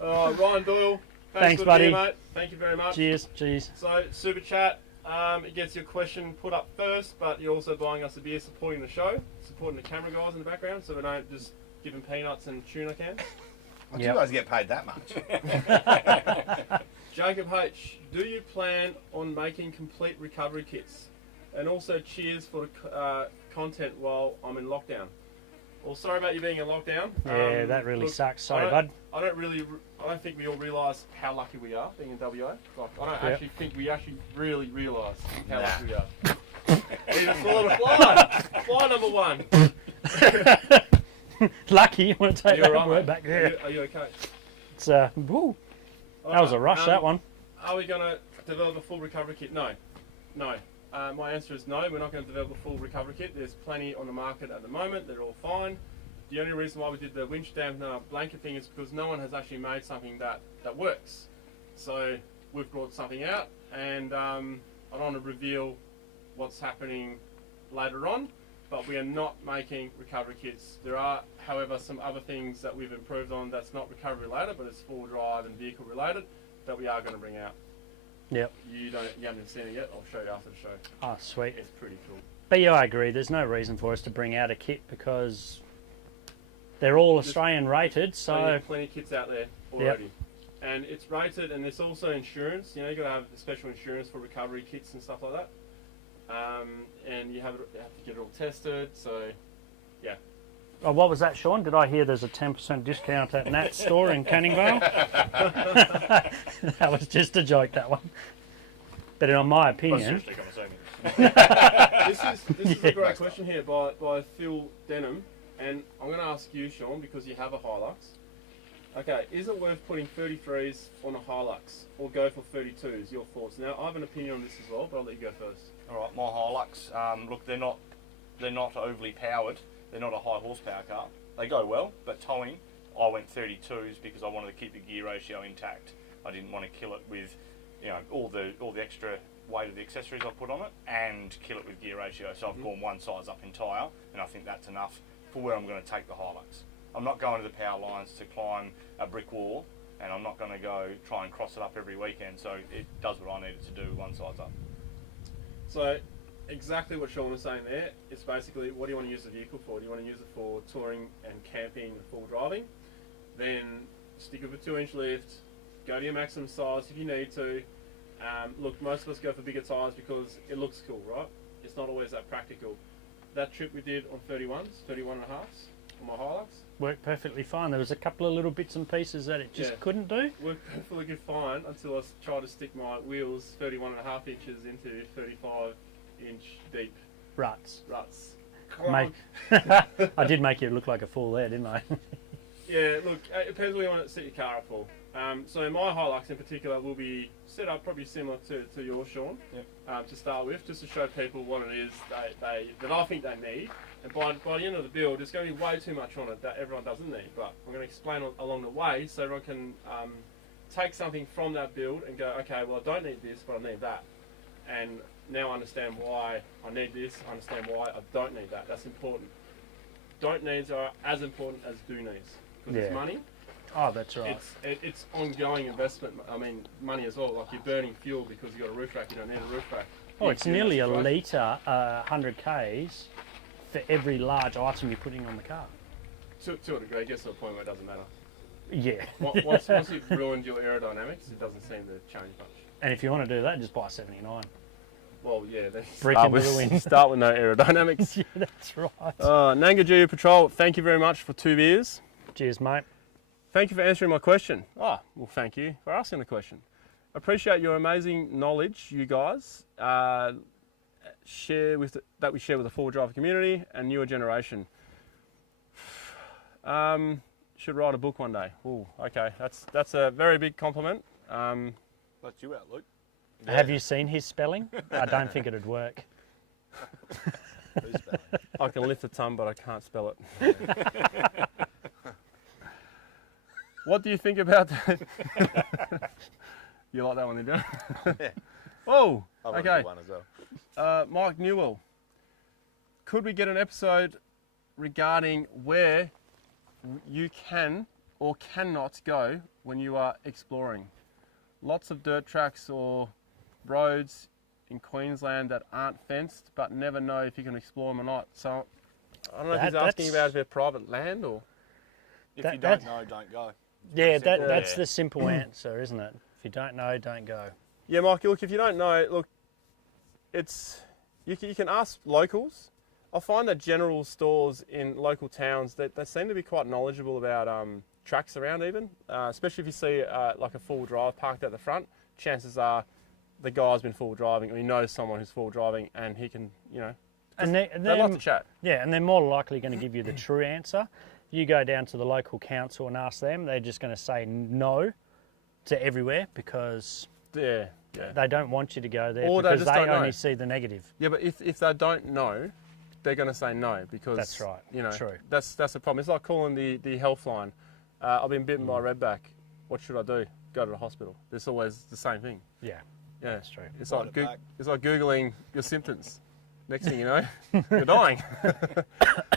Ryan Doyle, Thanks, for buddy. being here, mate. Thank you very much. Cheers, cheers. So, Super Chat, it gets your question put up first, but you're also buying us a beer, supporting the show, supporting the camera guys in the background, so we don't just give them peanuts and tuna cans. Do Yep. you guys get paid that much? Jacob H, do you plan on making complete recovery kits? And also, cheers for the content while I'm in lockdown. Well, sorry about you being in lockdown. Yeah, that really look, sucks. Sorry, bud. I don't think we all realise how lucky we are being in WA. Like, I don't Yep. actually think we actually really realise how Nah. lucky we are. We just saw the fly. Fly number one. Lucky, you want to take You that alright, word mate? back there. Are you okay? It's woo. That was a rush, that one. Are we going to develop a full recovery kit? No. No. My answer is no, we're not going to develop a full recovery kit. There's plenty on the market at the moment. They're all fine. The only reason why we did the winch down blanket thing is because no one has actually made something that works. So we've brought something out, and I don't want to reveal what's happening later on, but we are not making recovery kits. There are, however, some other things that we've improved on that's not recovery related, but it's four-wheel drive and vehicle related that we are going to bring out. Yep. You haven't seen it yet. I'll show you after the show. Oh, sweet. It's pretty cool. But yeah, I agree. There's no reason for us to bring out a kit because they're all Australian rated. So plenty of kits out there already, and it's rated, and there's also insurance. You know, you got to have special insurance for recovery kits and stuff like that. And you have to get it all tested. So, yeah. oh, what was that, Sean? Did I hear there's a 10% discount at Nat's store in Canning Vale? That was just a joke, that one. But in my opinion, Seriously, come and see me. This is a great question here by Phil Denham, and I'm going to ask you, Sean, because you have a Hilux. Okay, is it worth putting 33s on a Hilux or go for 32s? Your thoughts. Now, I have an opinion on this as well, but I'll let you go first. All right, my Hilux. Look, they're not overly powered. They're not a high horsepower car. They go well, but towing, I went 32s because I wanted to keep the gear ratio intact. I didn't want to kill it with, all the extra weight of the accessories I put on it and kill it with gear ratio. So I've gone one size up in tyre, and I think that's enough for where I'm going to take the Hilux. I'm not going to the power lines to climb a brick wall, and I'm not going to go try and cross it up every weekend. So it does what I needed to do, one size up. So, exactly what Sean was saying there. It's basically, what do you want to use the vehicle for? Do you want to use it for touring and camping and full driving? Then stick with a 2-inch lift, go to your maximum size if you need to. Look, most of us go for bigger tyres because it looks cool, right? It's not always that practical. That trip we did on 31s, 31.5s on my Hilux, worked perfectly fine. There was a couple of little bits and pieces that it just Yeah. couldn't do. worked perfectly fine until I tried to stick my wheels 31.5 inches into 35-inch deep Ruts. ruts. Mate, I did make you look like a fool there, didn't I? Yeah, look, it depends what you want to set your car up for. So my Hilux in particular will be set up probably similar to yours, Sean, to start with, just to show people what it is that I think they need. And by the end of the build, there's going to be way too much on it that everyone doesn't need. But I'm going to explain along the way so everyone can take something from that build and go, okay, well, I don't need this, but I need that. And now I understand why I need this, I understand why I don't need that. That's important. Don't needs are as important as do needs. Because it's Yeah. money. Oh, that's right. It's ongoing investment. I mean, money as well. Like you're burning fuel because you've got a roof rack. You don't need a roof rack. Oh, it's nearly a Right. litre, 100 Ks for every large item you're putting on the car. To a degree, it gets to a point where it doesn't matter. Yeah. Once it ruined your aerodynamics, it doesn't seem to change much. And if you want to do that, just buy a 79. Well, yeah, that's... Brick into the wind. Start with no aerodynamics. Yeah, that's right. Nanga GU Patrol, thank you very much for 2 beers. Cheers, mate. Thank you for answering my question. Oh, well, thank you for asking the question. Appreciate your amazing knowledge, you guys. That we share with the four-wheel driver community and newer generation. Should write a book one day. Ooh, okay, that's a very big compliment. That's you out, Luke. Have you seen his spelling? I don't think it'd work. I can lift the tongue, but I can't spell it. What do you think about that? You like that one, did you? Yeah. Oh, I like okay. the one as well. Mike Newell, could we get an episode regarding where you can or cannot go when you are exploring? Lots of dirt tracks or roads in Queensland that aren't fenced, but never know if you can explore them or not. So I don't know if he's asking about their private land or... If you don't know, don't go. Yeah, Simple. that's the simple answer, isn't it? If you don't know, don't go. Yeah, Mike, look, if you don't know, look, it's... You can ask locals. I find that general stores in local towns, they seem to be quite knowledgeable about tracks around even, especially if you see like a full drive parked at the front. Chances are the guy's been full driving or he knows someone who's full driving and he can, you know, they like to chat. Yeah, and they're more likely going to give you the true answer. You go down to the local council and ask them, they're just going to say no to everywhere because Yeah. they don't want you to go there Or they because just they don't know. only see the negative. Yeah, but if they don't know, they're going to say no because That's right. You know, True. That's the problem. It's like calling the health line. I've been bitten by a redback. What should I do? Go to the hospital. It's always the same thing. Yeah, Yeah, that's true. It's Ride like it back. it's like googling your symptoms. Next thing you know, you're dying.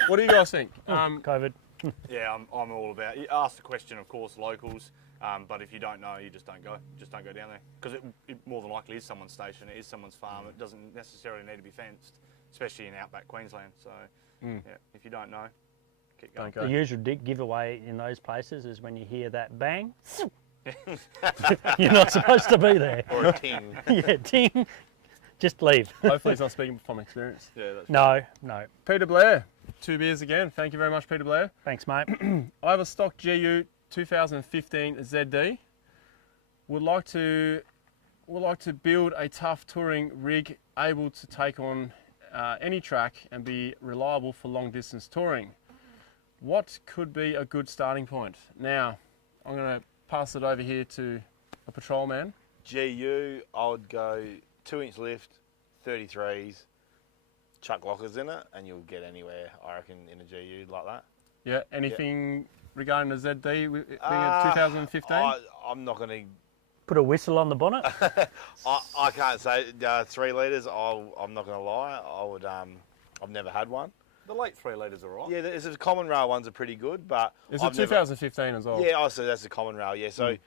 What do you guys think? COVID. Yeah, I'm all about. You ask the question, of course, locals. But if you don't know, you just don't go. Just don't go down there because it more than likely is someone's station. It is someone's farm. It doesn't necessarily need to be fenced, especially in Outback Queensland. So, yeah, if you don't know, keep going. Don't go. The usual giveaway in those places is when you hear that bang. You're not supposed to be there. Or a ting. Yeah, ting. Just leave. Hopefully, he's not speaking from experience. Yeah, that's No. Peter Blair, 2 beers again. Thank you very much, Peter Blair. Thanks, mate. I have a stock GU 2015 ZD. Would like to build a tough touring rig able to take on any track and be reliable for long distance touring. What could be a good starting point? Now, I'm going to pass it over here to a patrol man. GU, I would go 2-inch lift, 33s, chuck lockers in it, and you'll get anywhere, I reckon, in a GU like that. Yeah, anything regarding the ZD being a 2015? I'm not going to... Put a whistle on the bonnet. I can't say 3 litres. I'm not going to lie. I would. I've never had one. the late 3 litres are right. Yeah, the common rail ones are pretty good, but Is I've it 2015 as well? Yeah, also that's the common rail. Yeah, so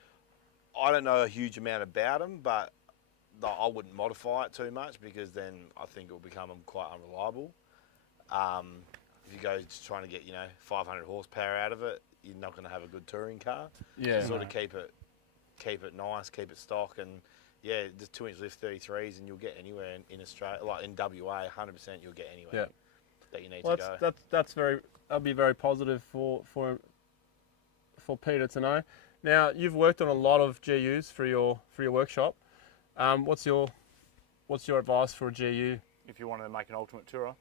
I don't know a huge amount about them, but I wouldn't modify it too much because then I think it will become quite unreliable. If you go just trying to get 500 horsepower out of it, you're not going to have a good touring car. Yeah. So sort of keep it nice, keep it stock, and yeah, just 2-inch lift 33s, and you'll get anywhere in Australia, like in WA, 100% you'll get anywhere that you need to go. That'd be very positive for Peter to know. Now you've worked on a lot of GUs for your workshop. What's your advice for a GU? If you want to make an ultimate tourer,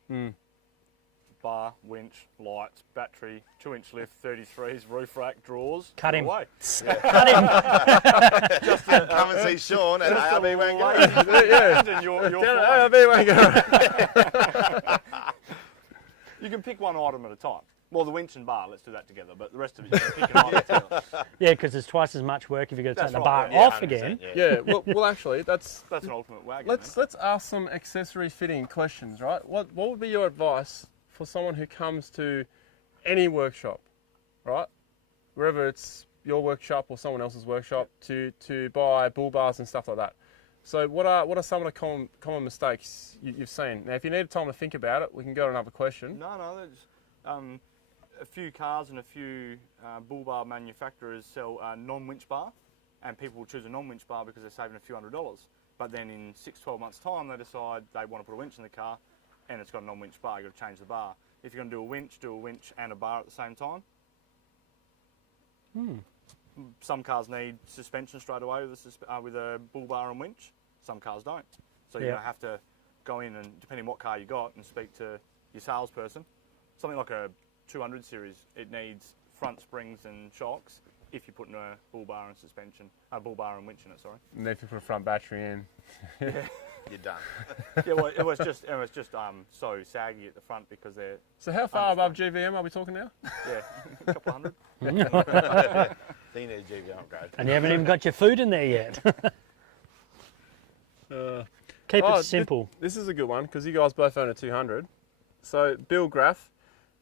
bar, winch, lights, battery, 2-inch lift, 33s, roof rack, drawers. Cut him. Away. Cut him. Just to come and see Sean at ARB Wangara. And you're fine. You can pick one item at a time. Well, the winch and bar, let's do that together. But the rest of it, you can pick an item together. Yeah, because it's twice as much work if you're going to take the bar Yeah, off 100%, again. Yeah. Yeah. Well, actually, that's That's an ultimate wagon. let's ask some accessory fitting questions, right? What would be your advice for someone who comes to any workshop, right? Wherever it's your workshop or someone else's workshop to buy bull bars and stuff like that. So what are some of the common mistakes you've seen? Now, if you need time to think about it, we can go to another question. No, there's a few cars and a few bull bar manufacturers sell a non-winch bar, and people will choose a non-winch bar because they're saving a few $100s. But then in 6-12 months' time, they decide they want to put a winch in the car, and it's got a non-winch bar. You've got to change the bar. If you're going to do a winch and a bar at the same time. Some cars need suspension straight away with a bull bar and winch. Some cars don't. So you're going to have to go in and, depending on what car you got, and speak to your salesperson. Something like a 200 series, it needs front springs and shocks if you put in a bull bar and suspension, a bull bar and winch in it, sorry. And if you put a front battery in. You're done. Yeah, well, it was just so saggy at the front because they're... So how far above GVM are we talking now? Yeah, a couple hundred. So you need a GVM upgrade. And you haven't even got your food in there yet. Keep it simple. This is a good one because you guys both own a 200. So Bill Graff,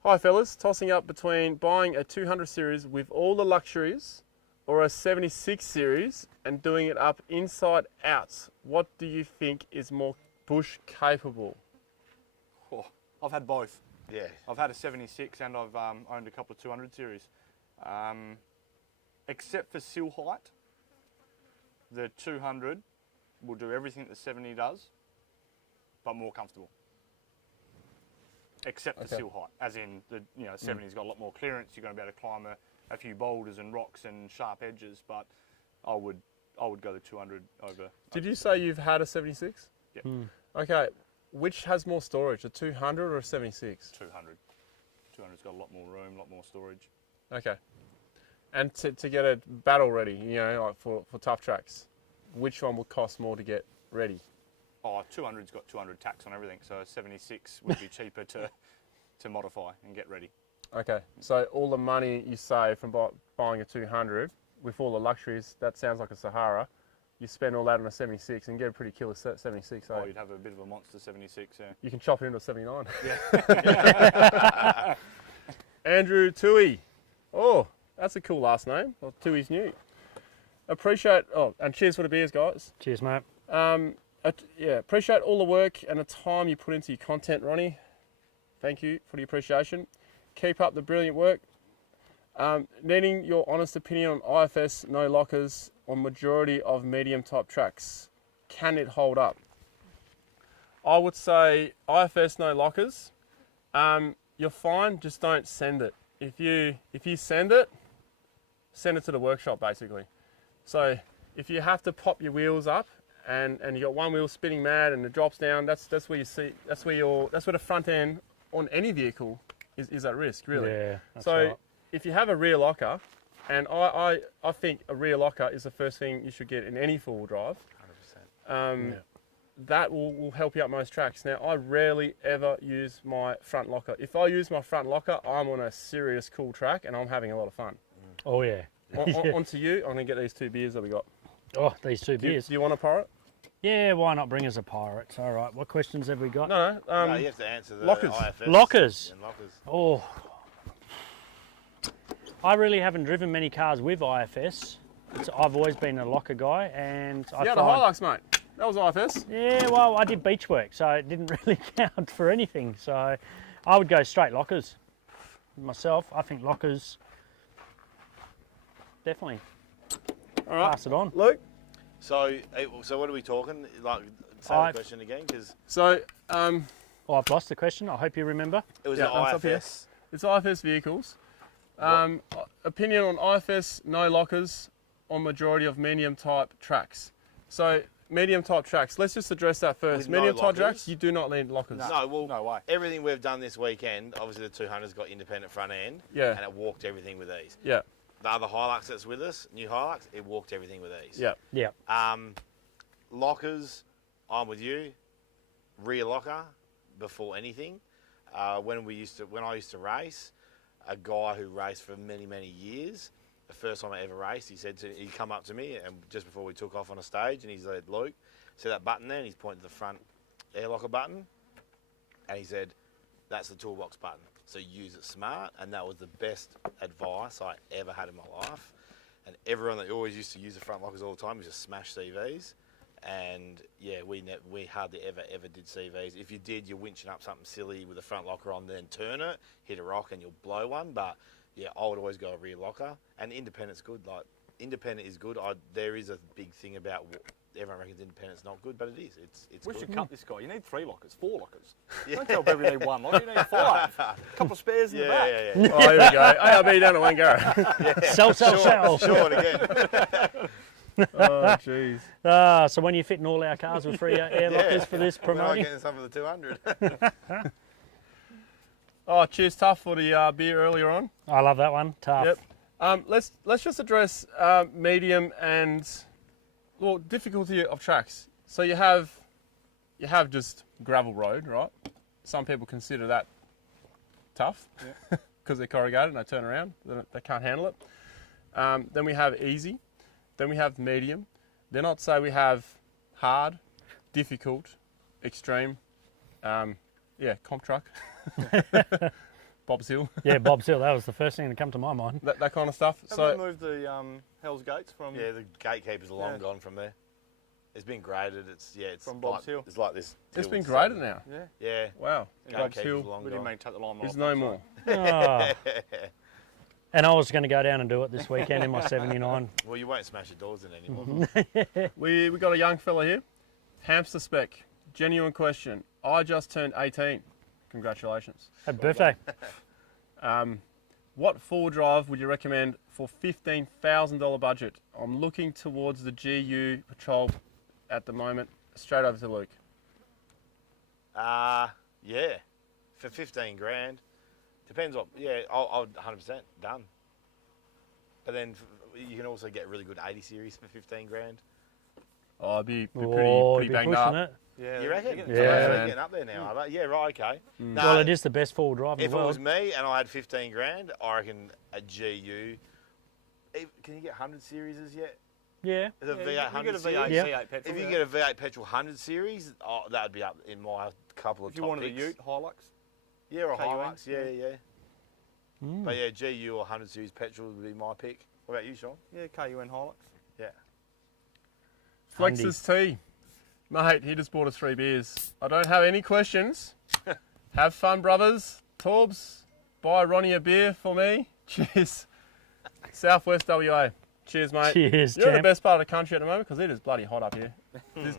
hi fellas, tossing up between buying a 200 series with all the luxuries or a 76 series and doing it up inside out. What do you think is more bush capable? Oh, I've had both. Yeah. I've had a 76 and I've owned a couple of 200 series. Except for sill height, the 200 will do everything the 70 does, but more comfortable. Except for sill height, as in the 70's got a lot more clearance. You're going to be able to climb a few boulders and rocks and sharp edges, but I would go the 200 over. Did you say you've had a 76? Yeah. Okay, which has more storage, a 200 or a 76? 200. 200's got a lot more room, a lot more storage. Okay. And to get it battle ready, like for tough tracks, which one would cost more to get ready? Oh, 200's got 200 tax on everything, so a 76 would be cheaper to modify and get ready. Okay, so all the money you save from buying a 200 with all the luxuries, that sounds like a Sahara. You spend all that on a 76 and get a pretty killer 76. Oh, you'd have a bit of a monster 76, yeah. You can chop it into a 79. Yeah. Andrew Tui. Oh, that's a cool last name. Well, Tui's new. Appreciate, and cheers for the beers, guys. Cheers, mate. Appreciate all the work and the time you put into your content, Ronnie. Thank you for the appreciation. Keep up the brilliant work. Needing your honest opinion on IFS no lockers on majority of medium type tracks. Can it hold up? I would say IFS no lockers. You're fine, just don't send it. If you send it to the workshop basically. So if you have to pop your wheels up and you got one wheel spinning mad and it drops down, that's where you see that's where the front end on any vehicle is at risk, really. Yeah, that's so right. if you have a rear locker, and I think a rear locker is the first thing you should get in any four-wheel drive. 100%. That will help you out most tracks. Now, I rarely ever use my front locker. If I use my front locker, I'm on a serious cool track and I'm having a lot of fun. Oh, yeah. On to you. I'm going to get these two beers that we got. Oh, these two beers. Do you want a pirate? Yeah, why not bring us a pirate? All right, what questions have we got? No. No, you have to answer the lockers. IFS. Lockers. And lockers. Oh, I really haven't driven many cars with IFS. I've always been a locker guy, and I the Hilux, mate. That was IFS. Yeah, well, I did beach work, so it didn't really count for anything. So I would go straight lockers. Myself, I think lockers, definitely. All right. Pass it on. Luke? So what are we talking? Like, say the question again, because So, Oh, I've lost the question. I hope you remember. it was Yeah, an that's up here. IFS. It's IFS vehicles. Opinion on IFS, no lockers on majority of medium type tracks. So medium type tracks, let's just address that first. With no Medium type lockers? tracks, you do not need lockers. No, well, No way. everything we've done this weekend, obviously the 200's got independent front end, Yeah. and it walked everything with ease. Yeah, The other Hilux that's with us, new Hilux, it walked everything with ease. yeah. Yeah. Lockers, I'm with you. Rear locker before anything. When I used to race, a guy who raced for many, many years, the first time I ever raced, he come up to me and just before we took off on a stage, and he said, "Luke, see that button there?" And he's pointing to the front air locker button, and he said, "That's the toolbox button. So use it smart." And that was the best advice I ever had in my life. and everyone that always used to use the front lockers all the time used to smash CVs. And yeah, we hardly ever did CVs. If you did, you're winching up something silly with a front locker on, then turn it, hit a rock, and you'll blow one. But yeah, I would always go a rear locker. And independent's good. Like independent is good. There is a big thing about everyone reckons independent's not good, but it is. It's We good. should cut this guy. You need 3 lockers, 4 lockers. Don't tell people you need 1 locker. You need 5. A couple of spares in the back. Yeah. Oh, here we go. ARB down at one go. Sell. Short again. Oh, jeez. So when you're fitting all our cars with free air lockers for this When I'm promoting? getting some of the 200. Oh, cheers, Tough, for the beer earlier on. I love that one. Tough. Yep. Let's just address medium and difficulty of tracks. So you have just gravel road, right? Some people consider that tough because they're corrugated and they turn around. They can't handle it. Then we have easy. Then we have medium. Then I'd say we have hard, difficult, extreme. Comp truck. Bob's Hill. Yeah, Bob's Hill. That was the first thing that come to my mind. that kind of stuff. Have So they moved the Hell's Gates from... Yeah, the gatekeepers are long gone from there. It's been graded. It's From Bob's like, Hill. It's like this. it's hill been with graded something. now. Yeah. Yeah. Wow. Bob's Gatekeepers Hill. are long We didn't gone. mean to take the line off. There's no more. Oh. And I was going to go down and do it this weekend in my 79. Well, you won't smash your doors in anymore. We got a young fella here. Hamster spec. Genuine question. I just turned 18. Congratulations. Happy birthday. What four-wheel drive would you recommend for $15,000 budget? I'm looking towards the GU Patrol at the moment. Straight over to Luke. Yeah. For 15 grand. Depends what. Yeah, I'll 100% done. But then you can also get a really good 80 series for 15 grand. Oh, I'd be Oh, pretty you'd be banged pushing up. it. Yeah, You reckon? yeah. So Yeah, they're man. getting up there now, are they? Yeah, right, okay. No, Well, it is the best four-wheel drive in if the it world. was me and I had 15 grand, I reckon a GU. Can you get 100 series yet? Yeah. The V8 You get 100 a V8, series? Yeah. V8 petrol. If you get a V8 petrol 100 series, that would be up in my couple of If you top wanted a picks. Ute, Hilux. Yeah, or a KUN, Hilux, yeah. But yeah, GU or 100 series petrol would be my pick. What about you, Sean? Yeah, KUN Hilux. Yeah. Flex's tea. Mate, he just bought us 3 beers. I don't have any questions. Have fun, brothers. Torbs, buy Ronnie a beer for me. Cheers. Southwest WA. Cheers, mate. Cheers, You're in the champ. best part of the country at the moment because it is bloody hot up here.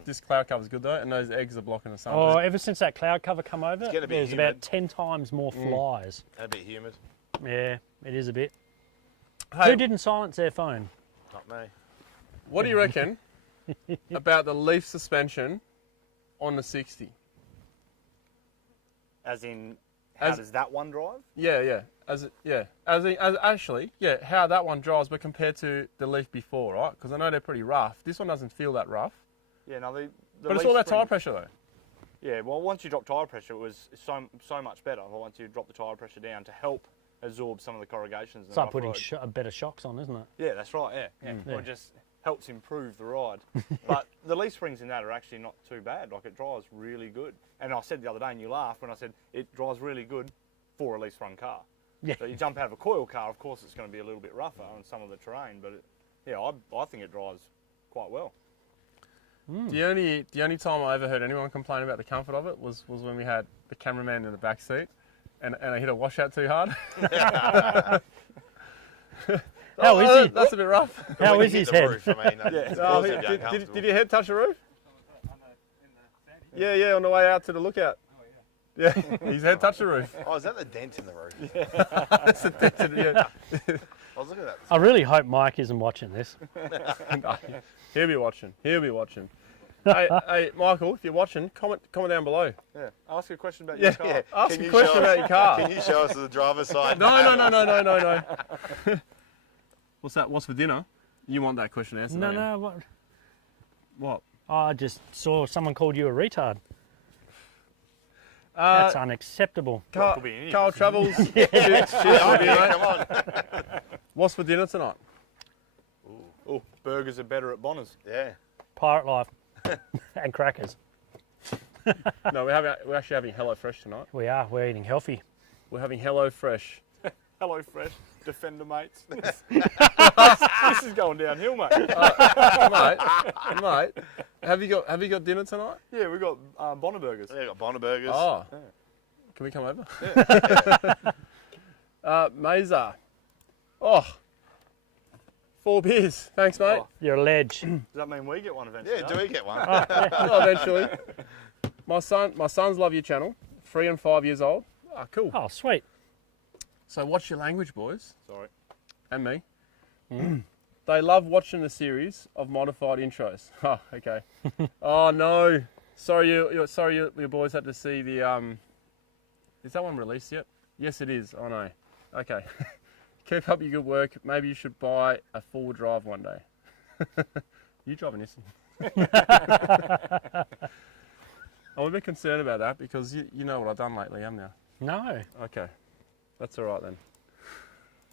This cloud cover's good though, and those eggs are blocking the sun. Oh, ever since that cloud cover come over, getting a bit there's humid. about 10 times more flies. A bit humid. Yeah, it is a bit. Hey, Who didn't silence their phone? Not me. what do you reckon about the leaf suspension on the 60? As in, how As- does that one drive? Yeah. As actually, how that one drives, but compared to the Leaf before, right? Because I know they're pretty rough. This one doesn't feel that rough, Yeah, no, the but it's leaf all about spring- tyre pressure though. Yeah, well, once you drop tyre pressure, it was so much better. Well, once you drop the tyre pressure down to help absorb some of the corrugations. in It's the like rough putting road. better shocks on, isn't it? Yeah, that's right. Yeah. Well, it just helps improve the ride. But the leaf springs in that are actually not too bad. Like it drives really good. And I said the other day, and you laughed when I said it drives really good for a leaf sprung car. Yeah. So you jump out of a coil car, of course, it's going to be a little bit rougher on some of the terrain. But I think it drives quite well. The only time I ever heard anyone complain about the comfort of it was when we had the cameraman in the back seat, and I hit a washout too hard. How is he? That's a bit rough. How When is you his hit the head? roof, I mean, it's Oh, also did, uncomfortable. did your head touch the roof? Yeah, on the way out to the lookout. Yeah, his head touched the roof. Oh, is that the dent in the roof? Yeah. I was looking at that. I really hope Mike isn't watching this. He'll be watching. Hey, Michael, if you're watching, comment down below. Yeah. Ask a question about your car. Yeah. Ask Can a you question show about us- your car. Can you show us the driver's side? No. What's that? What's for dinner? You want that question answered? don't you? No, what? What? I just saw someone called you a retard. That's unacceptable. Carl, could be any of Carl us. Travels. Cheers for dinner, mate. Come on. What's for dinner tonight? Oh, burgers are better at Bonner's. Yeah. Pirate life. And crackers. No, we're actually having Hello Fresh tonight. We are. We're eating healthy. We're having Hello Fresh. Hello, Fresh. Defender mates. This is going downhill, mate. Mate, have you got dinner tonight? Yeah, we've got Bonner burgers. Yeah, got Bonner burgers. Oh, can we come over? Mesa. Oh, 4 beers. Thanks, mate. Oh, You're a ledge. does that mean we get one eventually? Yeah, do we get one? Oh, eventually. My sons love your channel. 3 and 5 years old. Ah, cool. Oh, sweet. So watch your language, boys, Sorry. and me. They love watching the series of modified intros. Oh, okay. Oh no. Sorry, your boys had to see the. Is that one released yet? Yes, it is. Oh no. Okay. Keep up your good work. Maybe you should buy a 4-wheel drive one day. You drive a Nissan. I'm a bit concerned about that because you know what I've done lately, haven't you? No. Okay. That's all right then.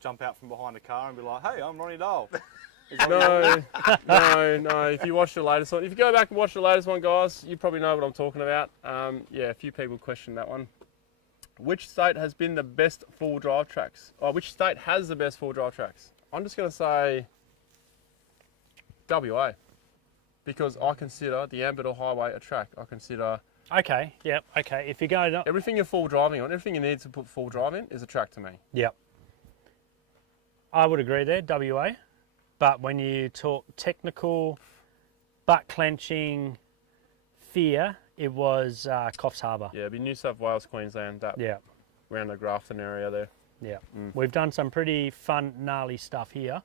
Jump out from behind a car and be like, hey, I'm Ronnie Dole. No. If you watch the latest one, if you go back and watch the latest one, guys, you probably know what I'm talking about. Yeah, a few people questioned that one. Which state has been the best 4-wheel drive tracks? Oh, which state has the best 4-wheel drive tracks? I'm just going to say WA, because I consider the Ambler Highway a track. I consider Okay. Yep. Okay. If you go, everything you're 4-wheel driving on, everything you need to put 4-wheel drive in is a track to me. yep. I would agree there, WA. But when you talk technical, butt clenching, fear, it was Coffs Harbour. Yeah, it'd be New South Wales, Queensland, that Yeah. around the Grafton area there. Yeah. We've done some pretty fun, gnarly stuff here,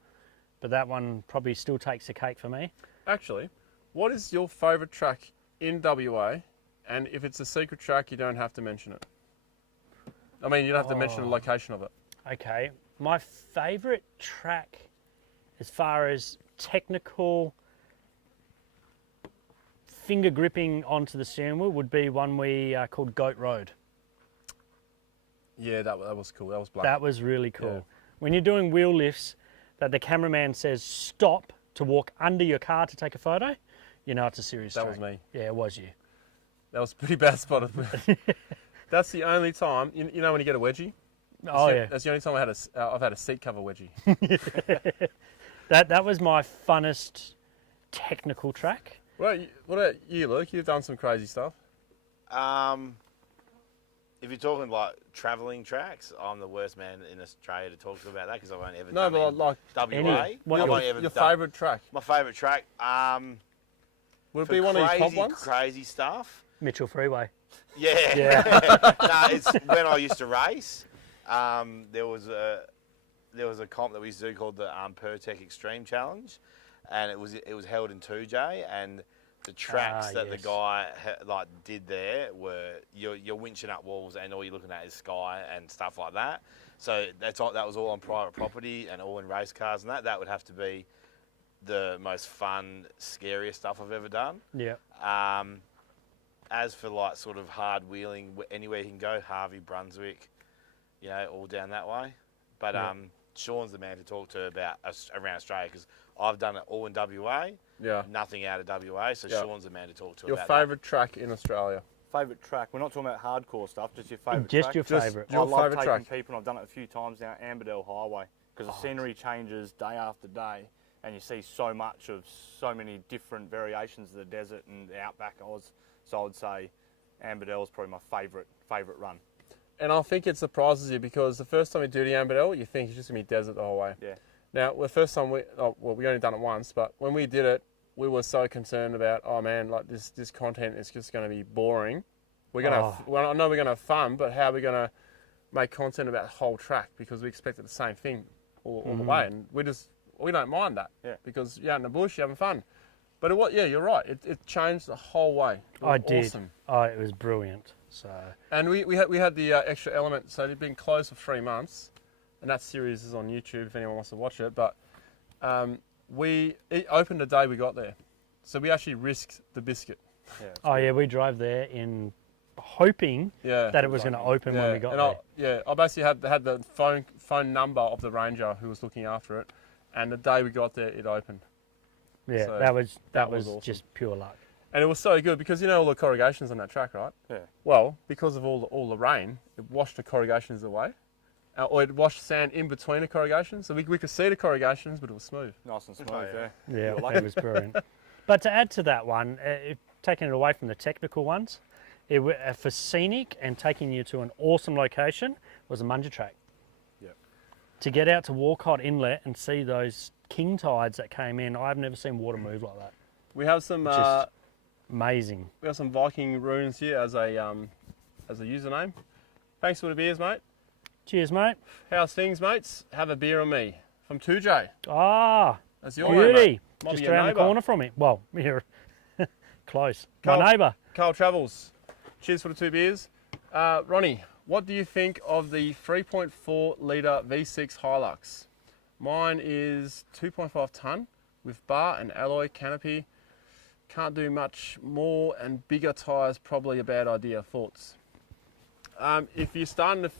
but that one probably still takes the cake for me. Actually, what is your favourite track in WA? And if it's a secret track, you don't have to mention it. I mean, you don't have to mention the location of it. Okay. My favourite track, as far as technical finger gripping onto the steering wheel, would be one we called Goat Road. Yeah, that was cool. That was black. That was really cool. Yeah. When you're doing wheel lifts, that the cameraman says stop to walk under your car to take a photo, you know it's a serious That track. was me. Yeah, it was you. That was a pretty bad spot of me. That's the only time, you know when you get a wedgie? Oh yeah. That's the only time I've had a seat cover wedgie. That was my funnest technical track. What about you, Luke? You've done some crazy stuff. If you're talking like travelling tracks, I'm the worst man in Australia to talk to about that because I've only ever No, done but it in like WA. What I've your- only ever your done- favourite track. My favourite track. Would it For be one of your top crazy, ones? crazy stuff. Mitchell Freeway. Yeah. Yeah. No, it's when I used to race. There was a comp that we used to do called the Pertec Extreme Challenge, and it was held in 2J, and the tracks that the yes. guy did there were you're winching up walls and all you're looking at is sky and stuff like that. So that was all on private property and all in race cars, and that would have to be the most fun, scariest stuff I've ever done. Yeah. As for like sort of hard wheeling, anywhere you can go, Harvey, Brunswick, you know, all down that way. But Yeah. Sean's the man to talk to about around Australia because I've done it all in WA, Yeah. nothing out of WA. So Yeah. Sean's the man to talk to. Your about favourite track in Australia? Favourite track? We're not talking about hardcore stuff, just your favourite Just track. your Just favourite. your I love favourite taking track. people, and I've done it a few times now, Ambler Highway, because the scenery changes day after day, and you see so much of so many different variations of the desert and the outback Oz. So I would say Ambler is probably my favourite run. And I think it surprises you because the first time you do the Ambler, you think it's just going to be desert the whole way. Yeah. Now, the first time we only done it once, but when we did it, we were so concerned about, oh man, like this content is just going to be boring. We're going to, well, I know we're going to have fun, but how are we going to make content about the whole track? Because we expected the same thing all the way, and we don't mind that. Yeah. Because you're out in the bush, you're having fun. But you're right. It changed the whole way. It was I did. awesome. Oh, it was brilliant. So And we had the extra element, so it'd been closed for 3 months, and that series is on YouTube if anyone wants to watch it. But it opened the day we got there, so we actually risked the biscuit. Yeah. we drove there in hoping Yeah. that it was going to open when we got and there. I basically had the phone number of the ranger who was looking after it, and the day we got there, it opened. Yeah, So that was awesome. just pure luck. And it was so good because you know all the corrugations on that track, right? Yeah. Well, because of all the rain, it washed the corrugations away, or it washed sand in between the corrugations. So we could see the corrugations, but it was smooth. Nice and smooth, Oh, yeah. Yeah, You're lucky. that was brilliant. But to add to that one, taking it away from the technical ones, for scenic and taking you to an awesome location was a munger track. Yep. To get out to Walcott Inlet and see those king tides that came in, I've never seen water move like that. We have some Which is amazing. we have some Viking runes here as a username. Thanks for the beers, mate. Cheers, mate. How's things, mates? Have a beer on me. From 2J. Ah, That's your name, beauty. mate. Might be Just your around neighbour. the corner from me. Well, here, close. Carl- My neighbour. Carl Travels. Cheers for the 2 beers. Ronnie, what do you think of the 3.4 litre V6 Hilux? Mine is 2.5 tonne with bar and alloy canopy. Can't do much more, and bigger tyres probably a bad idea. Thoughts? If you're starting to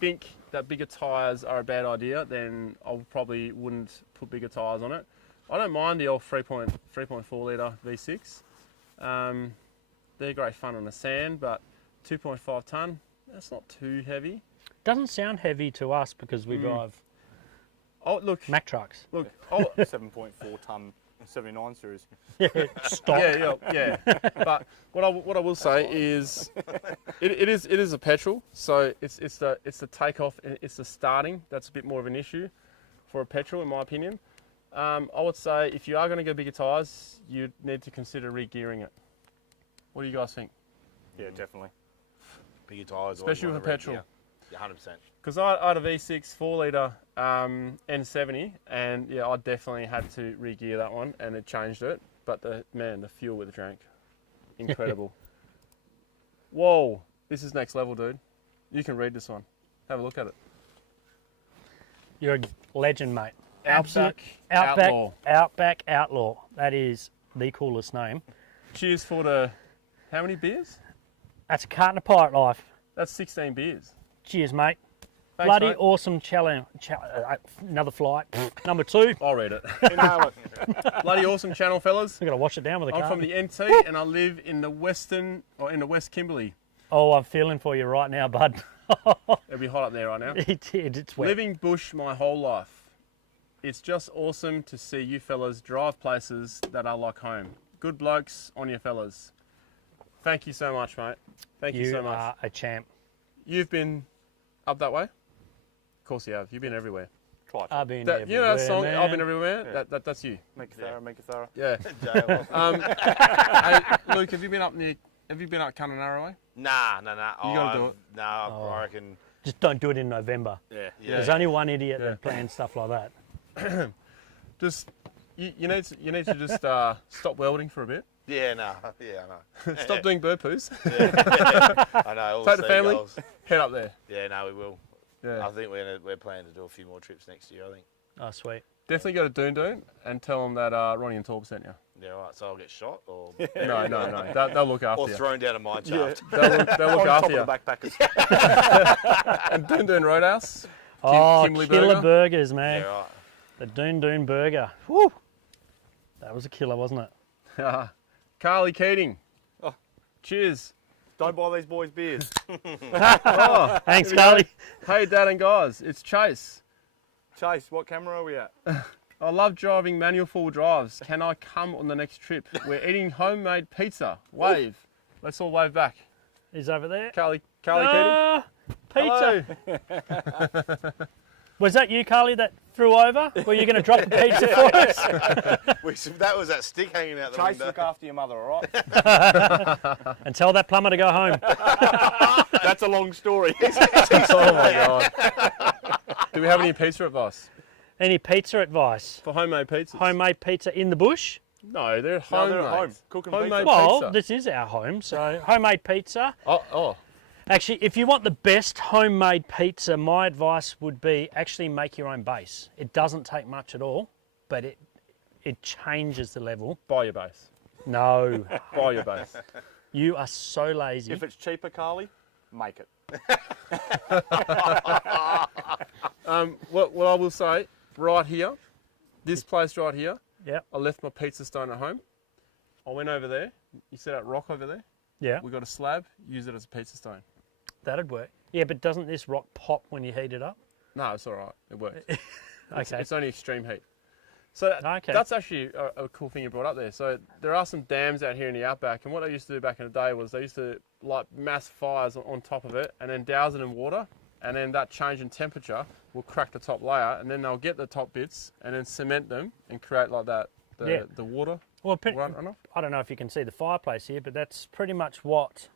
think that bigger tyres are a bad idea, then I probably wouldn't put bigger tyres on it. I don't mind the old 3.4 litre V6. They're great fun on the sand, but 2.5 tonne, that's not too heavy. Doesn't sound heavy to us because we drive Oh, look, Mack trucks. look. Oh, 7.4 tonne 79 series. Stock. yeah. But what I will say is, it is a petrol, so it's the takeoff and it's the starting that's a bit more of an issue for a petrol, in my opinion. I would say if you are going to go bigger tyres, you need to consider re-gearing it. What do you guys think? Yeah, definitely. Bigger tyres. Especially with a petrol. Yeah, 100%. Because I had a V6 4 litre N70, and yeah, I definitely had to re-gear that one, and it changed it. But the fuel it drank, incredible. Whoa, this is next level, dude. You can read this one. Have a look at it. You're a legend, mate. Outback Outback Outlaw. Outback Outlaw. That is the coolest name. Cheers for the, how many beers? That's a carton of Pirate Life. That's 16 beers. Cheers, mate. Thanks, Bloody mate. awesome challenge. Another flight. Number 2. I'll read it. Inhale it. Bloody awesome channel, fellas. I've got to wash it down with a I'm carton. from the NT, and I live in the West Kimberley. Oh, I'm feeling for you right now, bud. It'll be hot up there right now. It's wet. Living bush my whole life. It's just awesome to see you fellas drive places that are like home. Good blokes on you fellas. Thank you so much, mate. Thank you so much. are a champ. You've been up that way? Of course you have. You've been everywhere. Try it. I've been You know that everywhere, song, man. I've been everywhere? That's you. Make it thorough, make it thorough. Yeah. Jail. Hey, Luke, have you been up Kununurra way? Nah. You gotta do it. Nah, Oh. I reckon. Just don't do it in November. Yeah. There's only one idiot that plans stuff like that. Just, you need to just stop welding for a bit. Yeah, no. Yeah, I know. Stop doing bird poos. I know. All Take the family. seagulls. Head up there. Yeah, no, we will. Yeah. I think we're planning to do a few more trips next year, I think. Oh, sweet. Definitely go to Doon Doon and tell them that Ronnie and Torb sent you. Yeah, right. So I'll get shot or No. They'll look after or you. thrown down a mine shaft. They'll look On after top you. of the backpackers. And Doon Doon Roadhouse. Oh, Kimberley killer burger. burgers, man. Yeah, right. The Doon Doon burger. Woo! That was a killer, wasn't it? Carly Keating. Oh. Cheers. Don't buy these boys beers. Oh, Thanks, here we go. Carly. Hey, Dad and guys, it's Chase. Chase, what camera are we at? I love driving manual full drives. Can I come on the next trip? We're eating homemade pizza. Wave. Let's all wave back. He's over there. Carly Keating. Pizza. Hello. Was that you, Carly, that threw over? Were you going to drop the pizza for us? That was that stick hanging out the Chase, window. look after your mother, all right? And tell that plumber to go home. That's a long story. Oh my God. Do we have any pizza advice Any pizza advice? for homemade pizzas? Homemade pizza in the bush? No, they're No, homemade. they're at home. Cooking Homemade pizza. Well, pizza. this is our home, so homemade pizza. Oh. Actually, if you want the best homemade pizza, my advice would be actually make your own base. It doesn't take much at all, but it changes the level. Buy your base. No, Buy your base. you are so lazy. If it's cheaper, Carly, make it. What I will say, right here, this place right here, Yep. I left my pizza stone at home. I went over there. You see that rock over there? Yeah, We got a slab, use it as a pizza stone. that'd work. Yeah, but doesn't this rock pop when you heat it up? No, it's all right. It worked. Okay. It's only extreme heat. So Okay. that's actually a cool thing you brought up there. So there are some dams out here in the Outback, and what they used to do back in the day was they used to light mass fires on top of it and then douse it in water, and then that change in temperature will crack the top layer, and then they'll get the top bits and then cement them and create like that the water. Well, runoff. I don't know if you can see the fireplace here, but that's pretty much what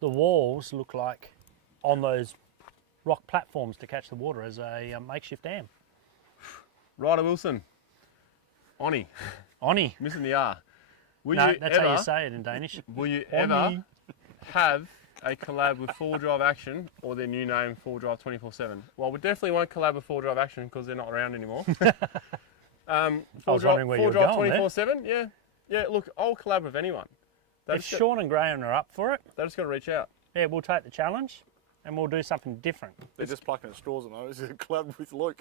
the walls look like on those rock platforms to catch the water as a makeshift dam. Ryder Wilson, Oni, Oni. missing the R. Will No, you that's ever, how you say it in Danish. Will you ever have a collab with 4Drive Action or their new name 4Drive 24/7? Well, we definitely won't collab with 4Drive Action because they're not around anymore. I was wondering where you were 4Drive going there. 24/7, yeah. Look, I'll collab with anyone. If Sean and Graham are up for it, They just got to reach out. yeah, we'll take the challenge and we'll do something different. They're just plucking at straws at the moment. It's a club with Luke.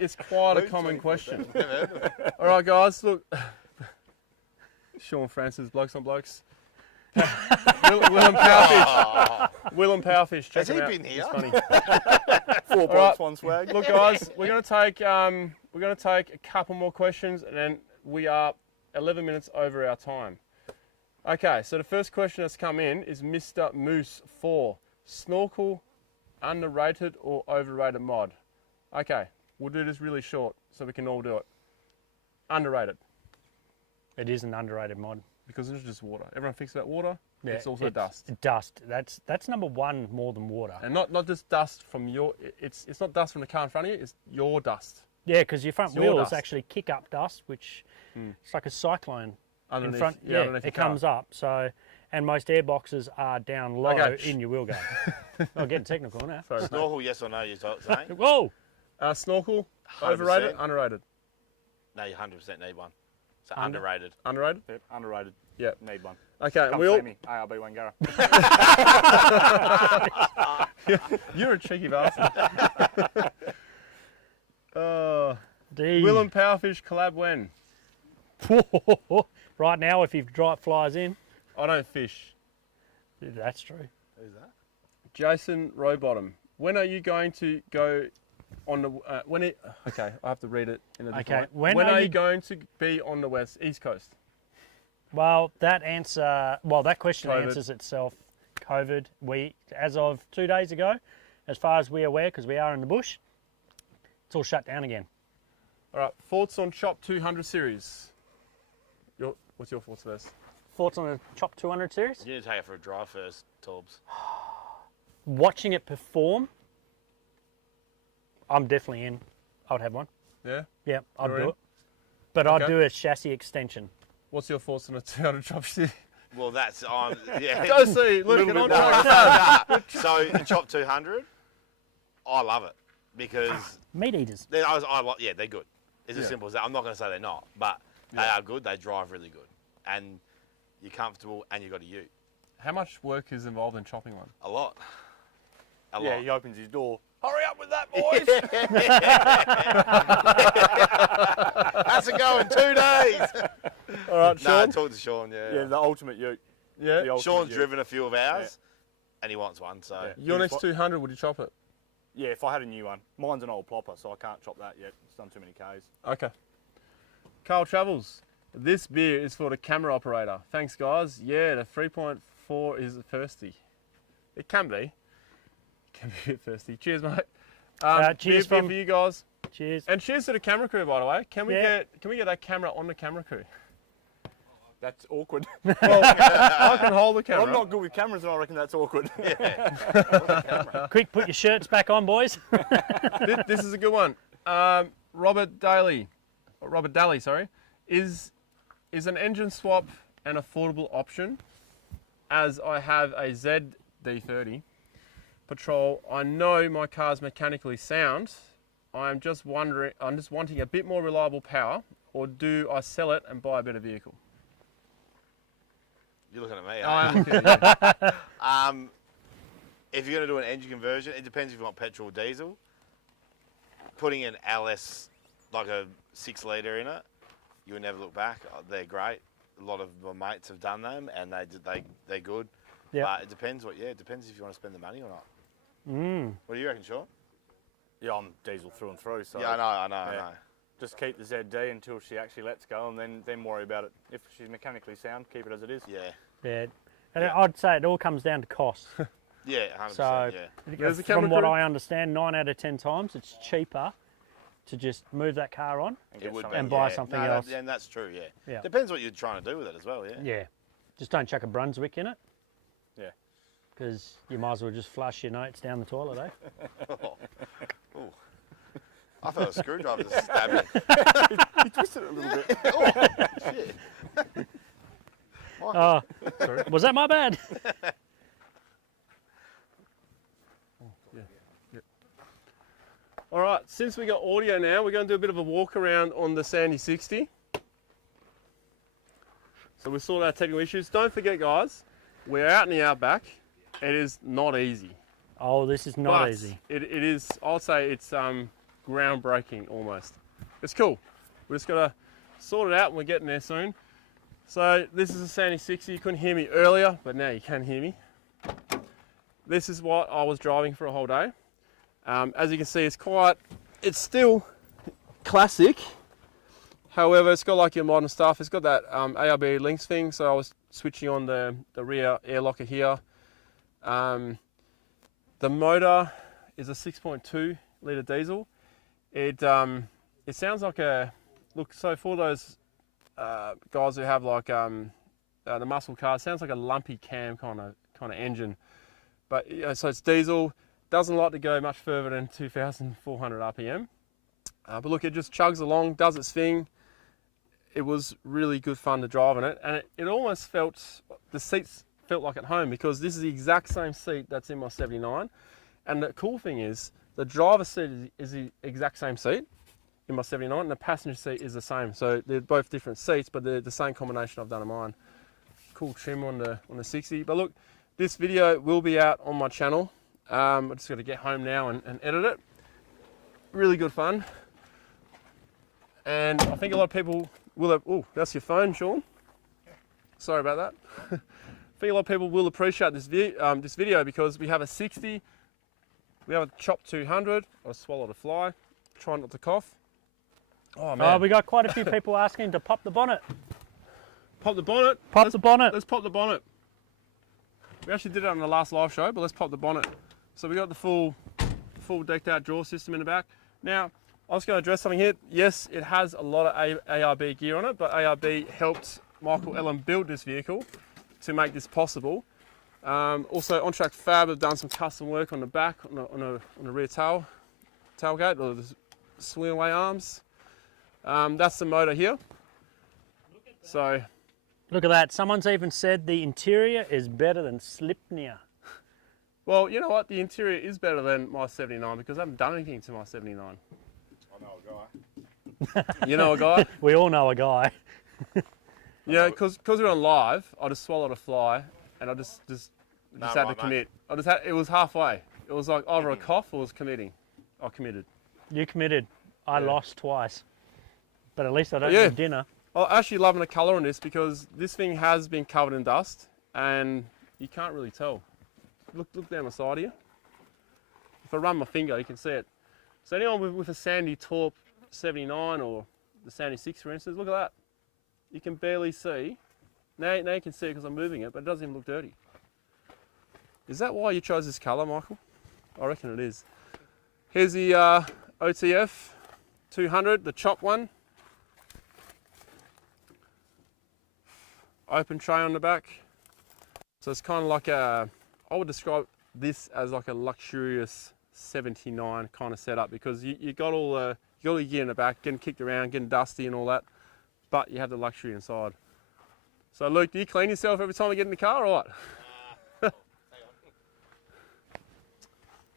It's quite a common question. All right, guys, look. Sean Francis, Blokes on Blokes. Willem Powerfish. Willem Powerfish. Check Has he him out. been here? It's funny. 4 blokes, one swag. Look, guys, we're gonna take a couple more questions, and then we are 11 minutes over our time. Okay, so the first question that's come in is Mr. Moose 4. Snorkel, underrated or overrated mod? Okay, we'll do this really short so we can all do it. Underrated, It is an underrated mod. because it's just water. Everyone thinks about water. Yeah, it's also dust. Dust. That's number one more than water. And not just dust from your, it's not dust from the car in front of you, it's your dust. Yeah, because your front It's your wheels dust. actually kick up dust, which it's like a cyclone Underneath, in front. underneath It your car. comes up. So, and most airboxes are down low Okay. in your wheel guard. I'm getting technical now. Sorry. Snorkel, yes or no, you're saying? Whoa! Snorkel, 100%. overrated, underrated? No, you 100% need one. So Under- underrated. Underrated? Yep, underrated. Yep. Need one. Okay, and Come we all, see me. ARB Wangara. you're a cheeky bastard. D. Will and Powerfish collab when? Right now, if he flies in, I don't fish. that's true. Who's that? Jason Rowbottom, when are you going to go on the okay, I have to read it in a different Okay, way. when are are you you- going to be on the East Coast? Well, that question COVID. answers itself. COVID. We, as of 2 days ago, as far as we're aware, because we are in the bush, it's all shut down again. All right, thoughts on Chop 200 series? What's your thoughts first? Thoughts on the Chop 200 series? You need to take it for a drive first, Torbs. Watching it perform, I'm definitely in. I would have one. Yeah. Yeah, I'd You're do in? it. But I'd Okay. do a chassis extension. What's your thoughts on a 200 Chop series? Well, that's yeah. Go see, look at No, on no, track. no. So the Chop 200, I love it because Meat eaters. they're good. It's as Yeah. simple as that. I'm not going to say they're not, but they are good. They drive really good, and you're comfortable, and you got a ute. How much work is involved in chopping one? A lot. A Yeah, lot. he opens his door. Hurry up with that, boys! How's it going? 2 days. All right, No, Sean. talk to Sean. Yeah. Yeah, the ultimate ute. Yeah. The ultimate Sean's ute. driven a few of ours, and he wants one. So Yeah. Your next 200, would you chop it? Yeah, if I had a new one. Mine's an old plopper, so I can't chop that yet. It's done too many Ks. Okay. Carl Travels. This beer is for the camera operator. Thanks, guys. Yeah, the 3.4 is thirsty. It can be. It can be a bit thirsty. Cheers, mate. Cheers beer from- for you guys. Cheers. And cheers to the camera crew, by the way. Can we Yeah. get that camera on the camera crew? That's awkward. Well, I can hold the camera. I'm not good with cameras, and I reckon that's awkward. Quick, put your shirts back on, boys. This is a good one. Robert Daly, sorry, is an engine swap an affordable option? As I have a ZD30 Patrol, I know my car's mechanically sound. I'm just wanting a bit more reliable power, or do I sell it and buy a better vehicle? you're looking at me. I aren't am kidding. If you're going to do an engine conversion, it depends if you want petrol or diesel. Putting an LS, like a 6 litre in it, you will never look back. They're great. A lot of my mates have done them, and they're good. Yep. But it depends if you want to spend the money or not. What do you reckon, Sean? Yeah, I'm diesel through and through. So Yeah, I know. just keep the ZD until she actually lets go, and then worry about it. If she's mechanically sound, keep it as it is. Yeah. Yeah. And I'd say it all comes down to cost. Yeah, 100%. So, There's a camera from what crew. I understand, 9 out of 10 times, it's cheaper to just move that car on. And It get would something. be, And buy yeah. something No, else. and that's true, yeah. Yeah. Depends what you're trying to do with it as well, yeah. Yeah. Just don't chuck a Brunswick in it, Yeah. because you might as well just flush your notes down the toilet, eh? Ooh. I thought a screwdriver just stabbed me. You twisted it a little bit. Oh, shit. Oh, sorry. Was that my bad? All right, since we got audio now, we're going to do a bit of a walk around on the Sandy 60. So we sorted out technical issues. Don't forget, guys, we're out in the Outback. It is not easy. Oh, this is not But easy. It is, I'll say it's groundbreaking almost. It's cool. We just got to sort it out and we're getting there soon. So this is a Sandy 60. You couldn't hear me earlier, but now you can hear me. This is what I was driving for a whole day. As you can see, it's still classic. However, it's got like your modern stuff. It's got that ARB links thing. So I was switching on the rear air locker here. The motor is a 6.2 litre diesel. It sounds like so for those guys who have like the muscle car, it sounds like a lumpy cam kind of engine. But so it's diesel. Doesn't like to go much further than 2,400 RPM. But look, it just chugs along, does its thing. It was really good fun to drive in it, and it almost felt, the seats felt like at home, because this is the exact same seat that's in my 79. And the cool thing is, the driver's seat is the exact same seat in my 79, and the passenger seat is the same. So they're both different seats, but they're the same combination I've done in mine. Cool trim on the 60. But look, this video will be out on my channel. I just got to get home now and edit it. Really good fun. And I think a lot of people will have, oh, that's your phone, Sean. Sorry about that. I think a lot of people will appreciate this video because we have a 60, we have a chopped 200, I swallowed a fly, try not to cough. Oh man. We got quite a few people asking to pop the bonnet. Pop the bonnet. Pop the bonnet. Let's pop the bonnet. We actually did it on the last live show, but let's pop the bonnet. So we got the full decked out draw system in the back. Now, I was going to address something here. Yes, it has a lot of ARB gear on it, but ARB helped Michael Ellen build this vehicle to make this possible. Also, On Track Fab have done some custom work on the back, on the rear tailgate, or the swing away arms. That's the motor here. So, Look at that. Someone's even said the interior is better than Slipnir. well, you know what? The interior is better than my 79 because I haven't done anything to my 79. I know a guy. You know a guy? We all know a guy. Yeah, because we're on live, I just swallowed a fly and I just had to right, commit. It was halfway. It was like either a cough or was committing. I committed. You committed. I Yeah. lost twice. But at least I don't Yeah. need dinner. I'm actually loving the colour on this because this thing has been covered in dust and you can't really tell. Look down the side here. If I run my finger, you can see it. So anyone with a Sandy Torp 79 or the Sandy 6, for instance, look at that. You can barely see. Now you can see it because I'm moving it, but it doesn't even look dirty. Is that why you chose this colour, Michael? I reckon it is. Here's the OTF 200, the chop one. Open tray on the back. So it's kind of like I would describe this as like a luxurious 79 kind of setup because you got all your gear in the back, getting kicked around, getting dusty and all that, but you have the luxury inside. So Luke, do you clean yourself every time you get in the car or what?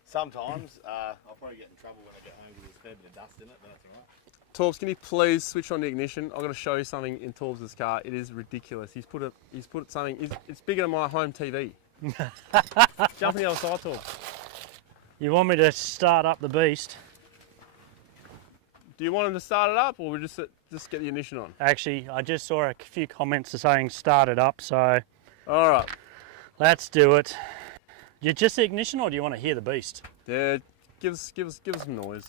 Sometimes I'll probably get in trouble when I get home because there's a fair bit of dust in it, but that's alright. Torbs, can you please switch on the ignition? I've got to show you something in Torbs' car. It is ridiculous. He's put something. It's bigger than my home TV. Jump on the other side, Torbs. You want me to start up the beast? Do you want him to start it up, or we just get the ignition on? Actually, I just saw a few comments saying start it up, so All right. let's do it. You just the ignition, or do you want to hear the beast? Yeah, give us some noise.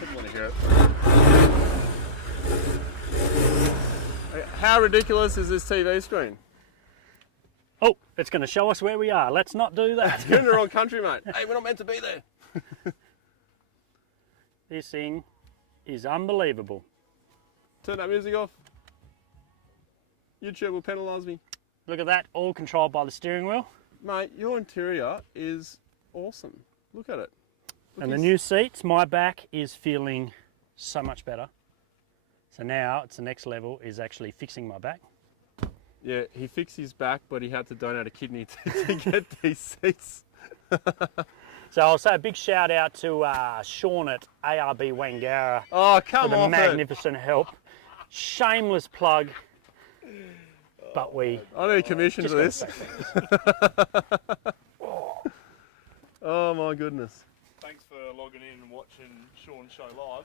Didn't want to hear it. How ridiculous is this TV screen? Oh, it's going to show us where we are. Let's not do that. You're in the wrong country, mate. Hey, we're not meant to be there. This thing is unbelievable. Turn that music off. YouTube will penalise me. Look at that, all controlled by the steering wheel. Mate, your interior is awesome. Look at it. Look, And the new seats, my back is feeling so much better. So now it's the next level, is actually fixing my back. Yeah, he fixed his back, but he had to donate a kidney to get these seats. So I'll say a big shout out to Sean at ARB Wangara Oh, for come the on, magnificent help. Shameless plug, but we... I need commission for just this. gotta say thanks. Oh my goodness. Thanks for logging in and watching Sean's show live.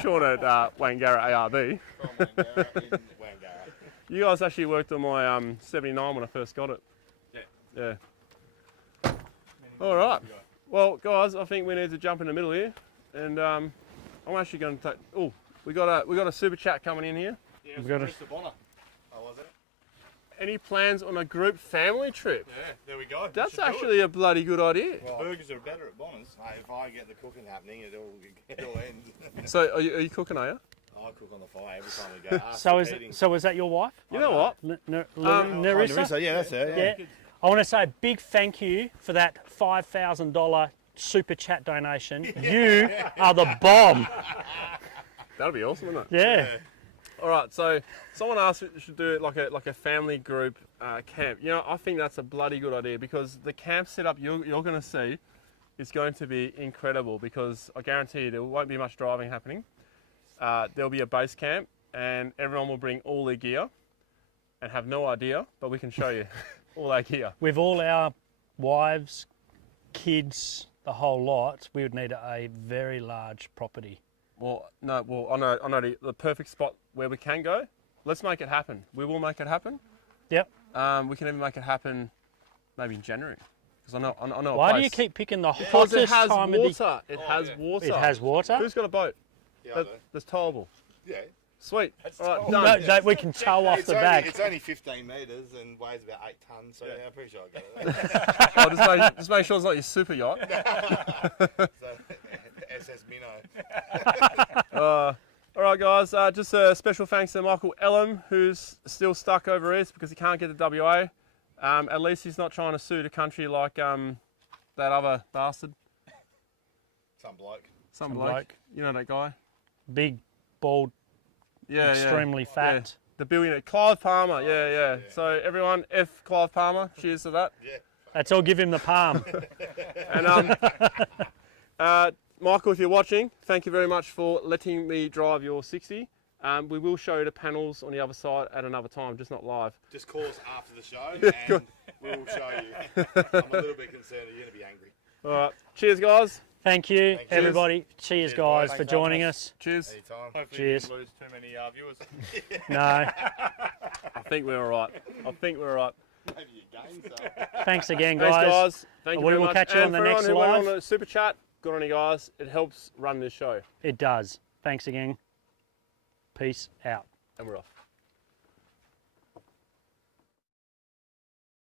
Sean at Wangara ARB. From Wangara in Wangara. You guys actually worked on my 79 when I first got it. Yeah. All right. Well, guys, I think we need to jump in the middle here, and I'm actually going to take. Oh, we got a super chat coming in here. Yeah, We've got Mr. Bonner. Oh, was it? Any plans on a group family trip? Yeah, there we go. That's actually a bloody good idea. Well, Burgers are better at Bonner's. mate, if I get the cooking happening, it all ends. So, are you cooking, are you? I cook on the fire every time we go. So is that your wife? You know what? Narissa? Yeah, that's her. Yeah. I want to say a big thank you for that $5,000 super chat donation. You are the bomb. That'll be awesome, wouldn't it? Yeah. All right. So, someone asked if we should do it like a family group camp. You know, I think that's a bloody good idea because the camp setup you're going to see is going to be incredible. Because I guarantee you there won't be much driving happening. There'll be a base camp, and everyone will bring all their gear, and have no idea, but we can show you. All our gear. With all our wives, kids, the whole lot, we would need a very large property. Well, no. Well, I know the perfect spot where we can go. Let's make it happen. We will make it happen. Yep. We can even make it happen, maybe in January, because I know a Why do place. you keep picking the Because hottest it has time water. of the... It has water. It has water? Who's got a boat? Yeah, That's towable. yeah. Sweet. All right, No, done. no, we can tow off the back. It's only 15 metres and weighs about 8 tonnes, so yeah, I'm pretty sure I got it. Oh, just make sure it's not your super yacht. So, SS Minnow. All right, guys. Just a special thanks to Michael Ellum, who's still stuck over east because he can't get to WA. At least he's not trying to sue the country like that other bastard. Some bloke. Some bloke. You know that guy? Big, bald, Yeah, extremely yeah. fat. Yeah. The billionaire. Clive Palmer. Yeah. So everyone, F Clive Palmer. Cheers to that. Yeah. That's all, give him the palm. And Michael, if you're watching, thank you very much for letting me drive your 60. We will show you the panels on the other side at another time, just not live. Just call us after the show and we'll show you. I'm a little bit concerned you're going to be angry. All right. Cheers, guys. Thank you, Thanks. everybody. Cheers, guys, boys. for joining us. Cheers. Anytime. Hopefully Cheers. you didn't lose too many viewers. No, I think we're all right. Maybe you gained some. thanks again, Thanks, guys. guys. Thank you We very will much. catch you and on the for next everyone who live. went on a super chat, good on you guys. It helps run this show. It does. Thanks again. Peace out. And we're off.